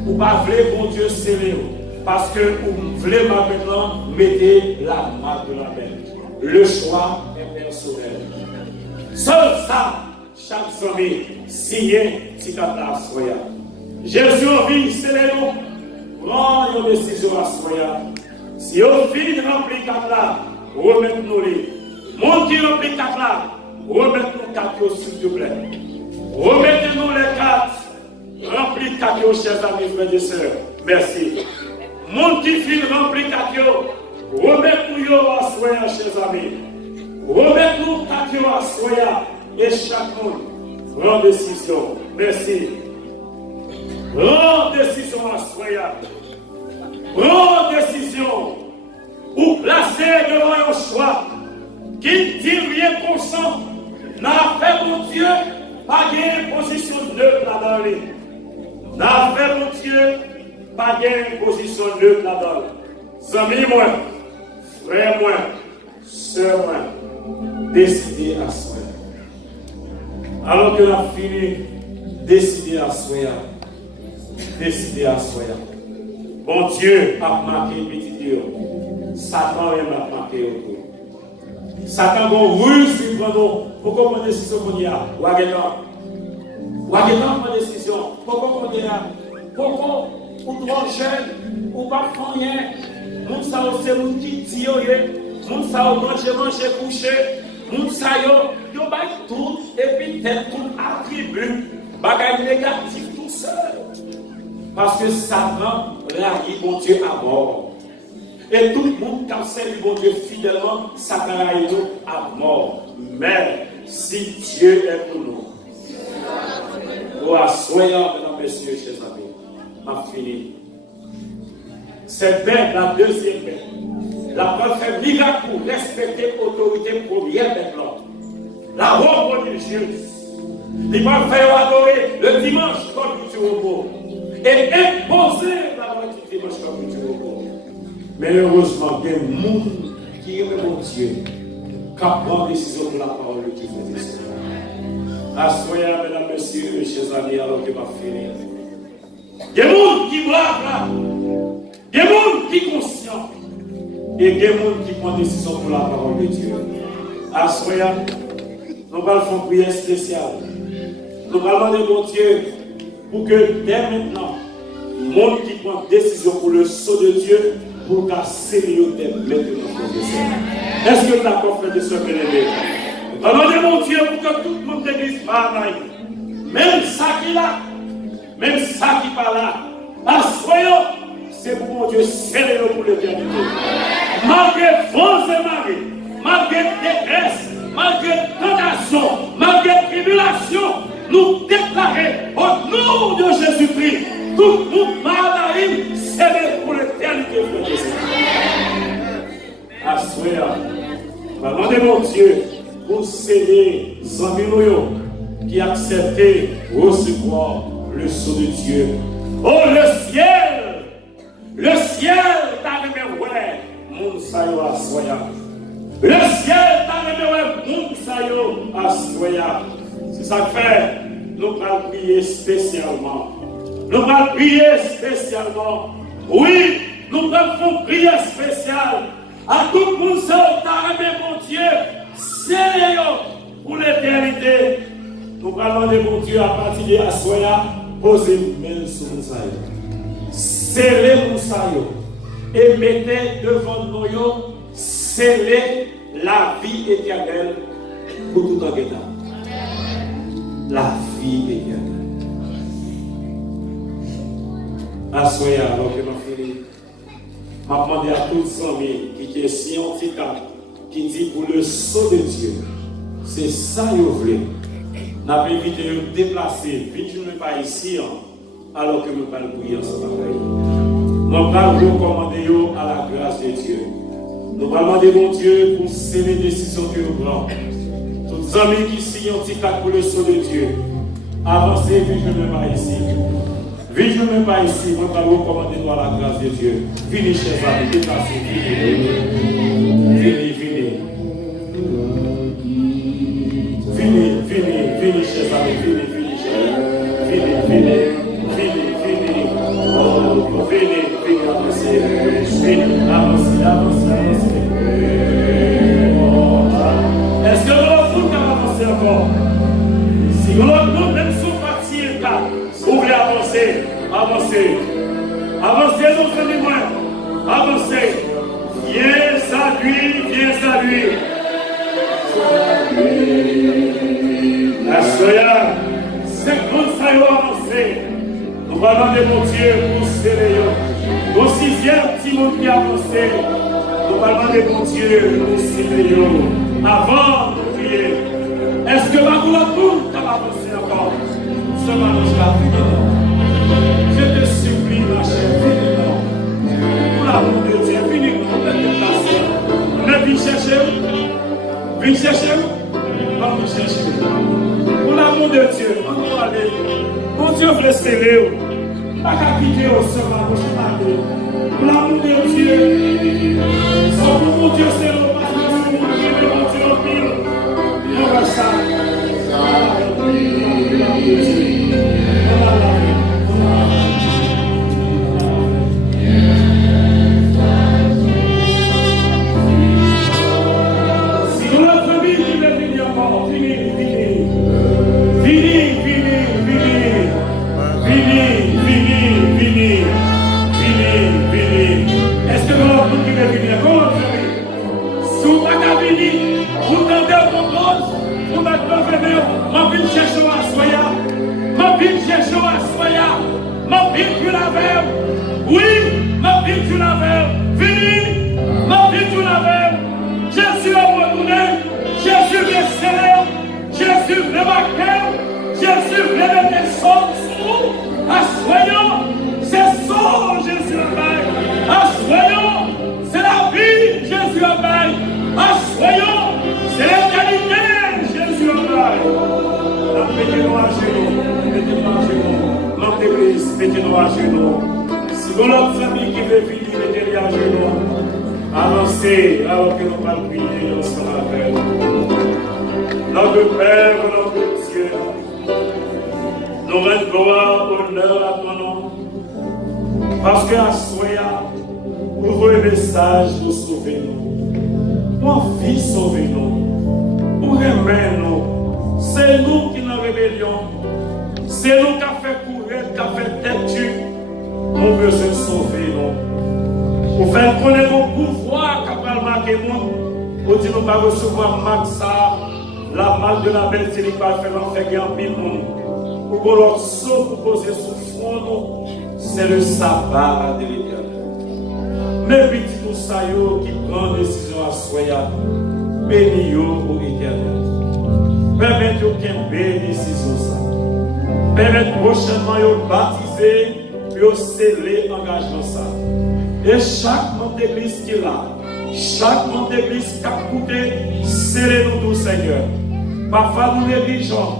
Vous ne voulez, bon Dieu, sceller parce que vous voulez maintenant mettez la marque de la bête. Le choix est personnel. Seul ça, chaque famille, signé, si tu as soya. Jésus a envie de sceller nous, prends une décision à soya. Si on finit de remplir 4 là, remettez-nous les. Mon qui remplit 4 là, remettez-nous 4 s'il te plaît. Remettez-nous les 4. Remplis 4 chers amis, frères et sœurs. Merci. Mon qui finit rempli 4, remettez-nous à soya, chers amis. Remettez-nous 4 à soya. Et chaque monde prend décision. Merci. Prends décision à soya. Prends décision. Ou placer devant un choix qui ne dit rien consent. N'a fait mon Dieu pas gagner position neutre là-dedans. N'a fait mon Dieu pas gagner position neutre là-dedans. Amis moi, frère moi, sœur moi, décidez à soi. Alors que l'on a fini, décidez à soi. Décidez à soi. Bon Dieu a marqué petit Dieu. Satan a marqué autour. Satan a ruse pour qu'on prenne décision qu'on y a. Ouagetan prend décision. Pourquoi on y a? Pourquoi on trop jeune, ou pas faire rien? Moun sa yo c'est moun qui dit moun sa yo manger coucher, moun sa yo bay tout et puis tel tout attribut, bagay négatif tout seul. Parce que Satan raille bon Dieu à mort. Et tout le monde qui a servi bon Dieu fidèlement, Satan raille nous à mort. Mais si Dieu est pour nous, soyons, mesdames, messieurs, chers amis, m'a fini. C'est bête, la deuxième bête. La preuve fait miracle pour respecter l'autorité première de l'homme. La robe religieuse. Ils peuvent faire adorer le dimanche comme du repos. Et imposer la loi du dimanche comme du repos. Mais heureusement, il y a des gens qui aiment mon Dieu, qui prennent décision pour la parole qui fait des choses. Assoyez, mesdames, messieurs, chers amis, alors que ma fini. Il y a des gens qui bravent là. Il y a des gens qui sont conscients. Et il y a des gens qui prennent décision pour la parole de Dieu. Assoyez, nous allons faire une prière spéciale. Nous allons demander mon Dieu pour que dès maintenant, le monde qui prend décision pour le sceau de Dieu, pour casser le dès maintenant. Est-ce que vous êtes d'accord, frère de ce bien-aimé? Demandez mon Dieu pour que tout le monde de l'église parle. Même ça qui est là, même ça qui n'est pas là. Assoyons, c'est pour mon Dieu, scellez-le pour l'éternité. Malgré vents et marées, malgré détresse, malgré tentation, malgré tribulation, nous déclarons au nom de Jésus-Christ, tout le monde malade, scellez pour l'éternité. Assoyons, demandez mon Dieu pour sceller Zambinoyo qui acceptait recevoir le sceau de Dieu. Oh, le ciel t'a remis ouais, mon sayo à soya. Le ciel t'a remis ouais, mon sayo à soya. C'est ça que fait, nous allons prier spécialement. Nous allons prier spécialement. Oui, nous allons faire prière spéciale à tout le monde qui t'a remis mon Dieu. Seigneur, pour l'éternité, nous allons demander mon Dieu à partir de la soya, posez main sur nous. Scellez nous et mettez devant nous, scellez la vie éternelle pour tout en guettant. La vie éternelle. La soya, alors que ma fille, m'a demandé à toutes les amis qui est scientifique, qui dit pour le sceau de Dieu, c'est ça que vous voulez. Nous avons évité de nous déplacer, vite je ne vais pas ici, alors que nous ne parlons pas prier ensemble. Nous allons recommander à la grâce de Dieu. Nous allons demander mon Dieu pour sceller les décisions que nous prenons. Tous les amis qui signent pour le sceau de Dieu, avancez, vite je ne vais pas ici. Venez, je ne mets pas ici, moi, je vais recommander à la grâce de Dieu. Venez, chers amis, déplacez, venez, venez. Venez, chers amis, venez. Oh, venez, avancez. Est-ce que l'autre monde peut avancer encore? Si l'autre monde, même sous partie, vous voulez avancer, nos amis, avancez. Viens à lui. Assoya, c'est comme ça qu'il va avancer. Nous allons demander mon Dieu pour serrer. Au sixième petit monde qui a avancé, nous allons demander mon Dieu pour serrer. Avant de prier, est-ce que ma boule va avancer encore? Ce matin, je vais finir. Je te supplie, ma chère, finis-nous. Pour l'amour de Dieu, finis-nous de te placer. Mais viens chercher. Vamos chercher. Pour l'amour de Dieu, on va aller. Mon Dieu veut sceller. Pas qu'à quitter au sommet, pour l'amour de Dieu. Sans pour mon Dieu, c'est le pas de mon Dieu au pire. On va ça. Si notre famille qui veut venir encore, Venez. Est-ce que notre famille qui veut venir encore, si vous n'avez pas venir, vous tendez vos causes, vous n'êtes pas venir, ma vie cherche à soya, ma vie tu l'avais, oui, ma vie tu l'avais, fini, ma vie tu l'avais, Jésus a retourné, Jésus vient sceller, Jésus vient marquer, Jésus vient mettre son sous, assoyons, c'est son Jésus a bail, assoyons, c'est la vie, Jésus a bail, assoyons, c'est l'éternité, Jésus a bail. Mettez-nous à genoux, notre église, mettez-nous à genoux. Si vous avez amis qui veut finir, mettez-les à genoux. Avancez alors que nous allons prier ensemble avec vous. Notre Père, notre Dieu, nous rendons gloire, honneur à ton nom. Parce que à Soya, ouvre le message pour sauver nous. Pour vie sauver nous. Pour aimer nous. C'est nous qui nous rébellion. C'est nous qui avons fait courir, qui avons fait têtu. Nous besoin sauver nous. Pour faire connaître nos pouvoirs qui va marquer nous. Pour dire nous ne pas recevoir Maxa, la marque de la belle série va faire l'enfer en pile nous. Pour que l'autre saut pour poser sous front nous. C'est le sabbat de l'Éternel. Mais petit tout ça qui prend décision à Soya, béni pour l'Éternel. Permettez aucune décision ça. Permettez prochainement de baptiser et de sceller l'engagement ça. Et chaque membre d'église qui est là, chaque membre d'église qui a coûté, scellez-nous tout Seigneur. Parfois nous négligeons,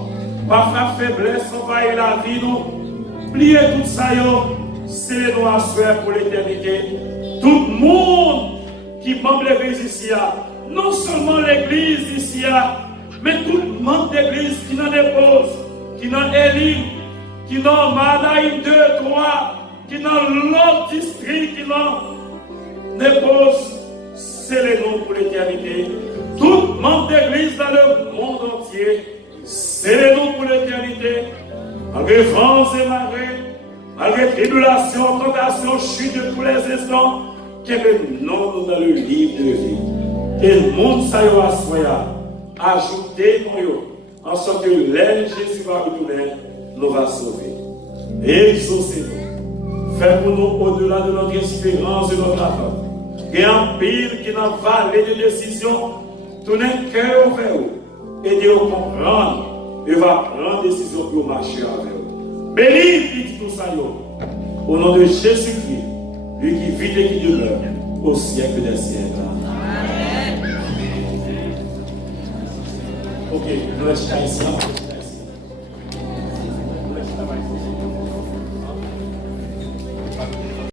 parfois faiblesse envahit la vie nous. Pliez tout ça, scellez-nous à souhait pour l'éternité. Tout le monde qui membre l'église ici, non seulement l'église ici, mais tout le monde d'église qui n'en dépose, qui n'en élit, qui n'en Manaïm 2, 3, qui n'en l'autre district, qui n'en dépose, c'est les noms pour l'éternité. Tout le monde d'église dans le monde entier, c'est les noms pour l'éternité. Malgré vents et marées, malgré tribulation, tentation, chute de tous les instants, que le nom dans le livre de vie. Et le monde saillot à soya. Ajoutez-nous en sorte que l'aile Jésus va retourner, nous va sauver. Exaucez-nous. Faites pour nous au-delà de notre espérance et notre attente. Et un pile qui n'a pas de décision, tournez cœur vers vous. Aidez-vous à comprendre et va prendre décision pour marcher avec vous. Béni, petit tout ça, au nom de Jésus-Christ, lui qui vit et qui demeure au siècle des siècles. Ok, nous restons ici.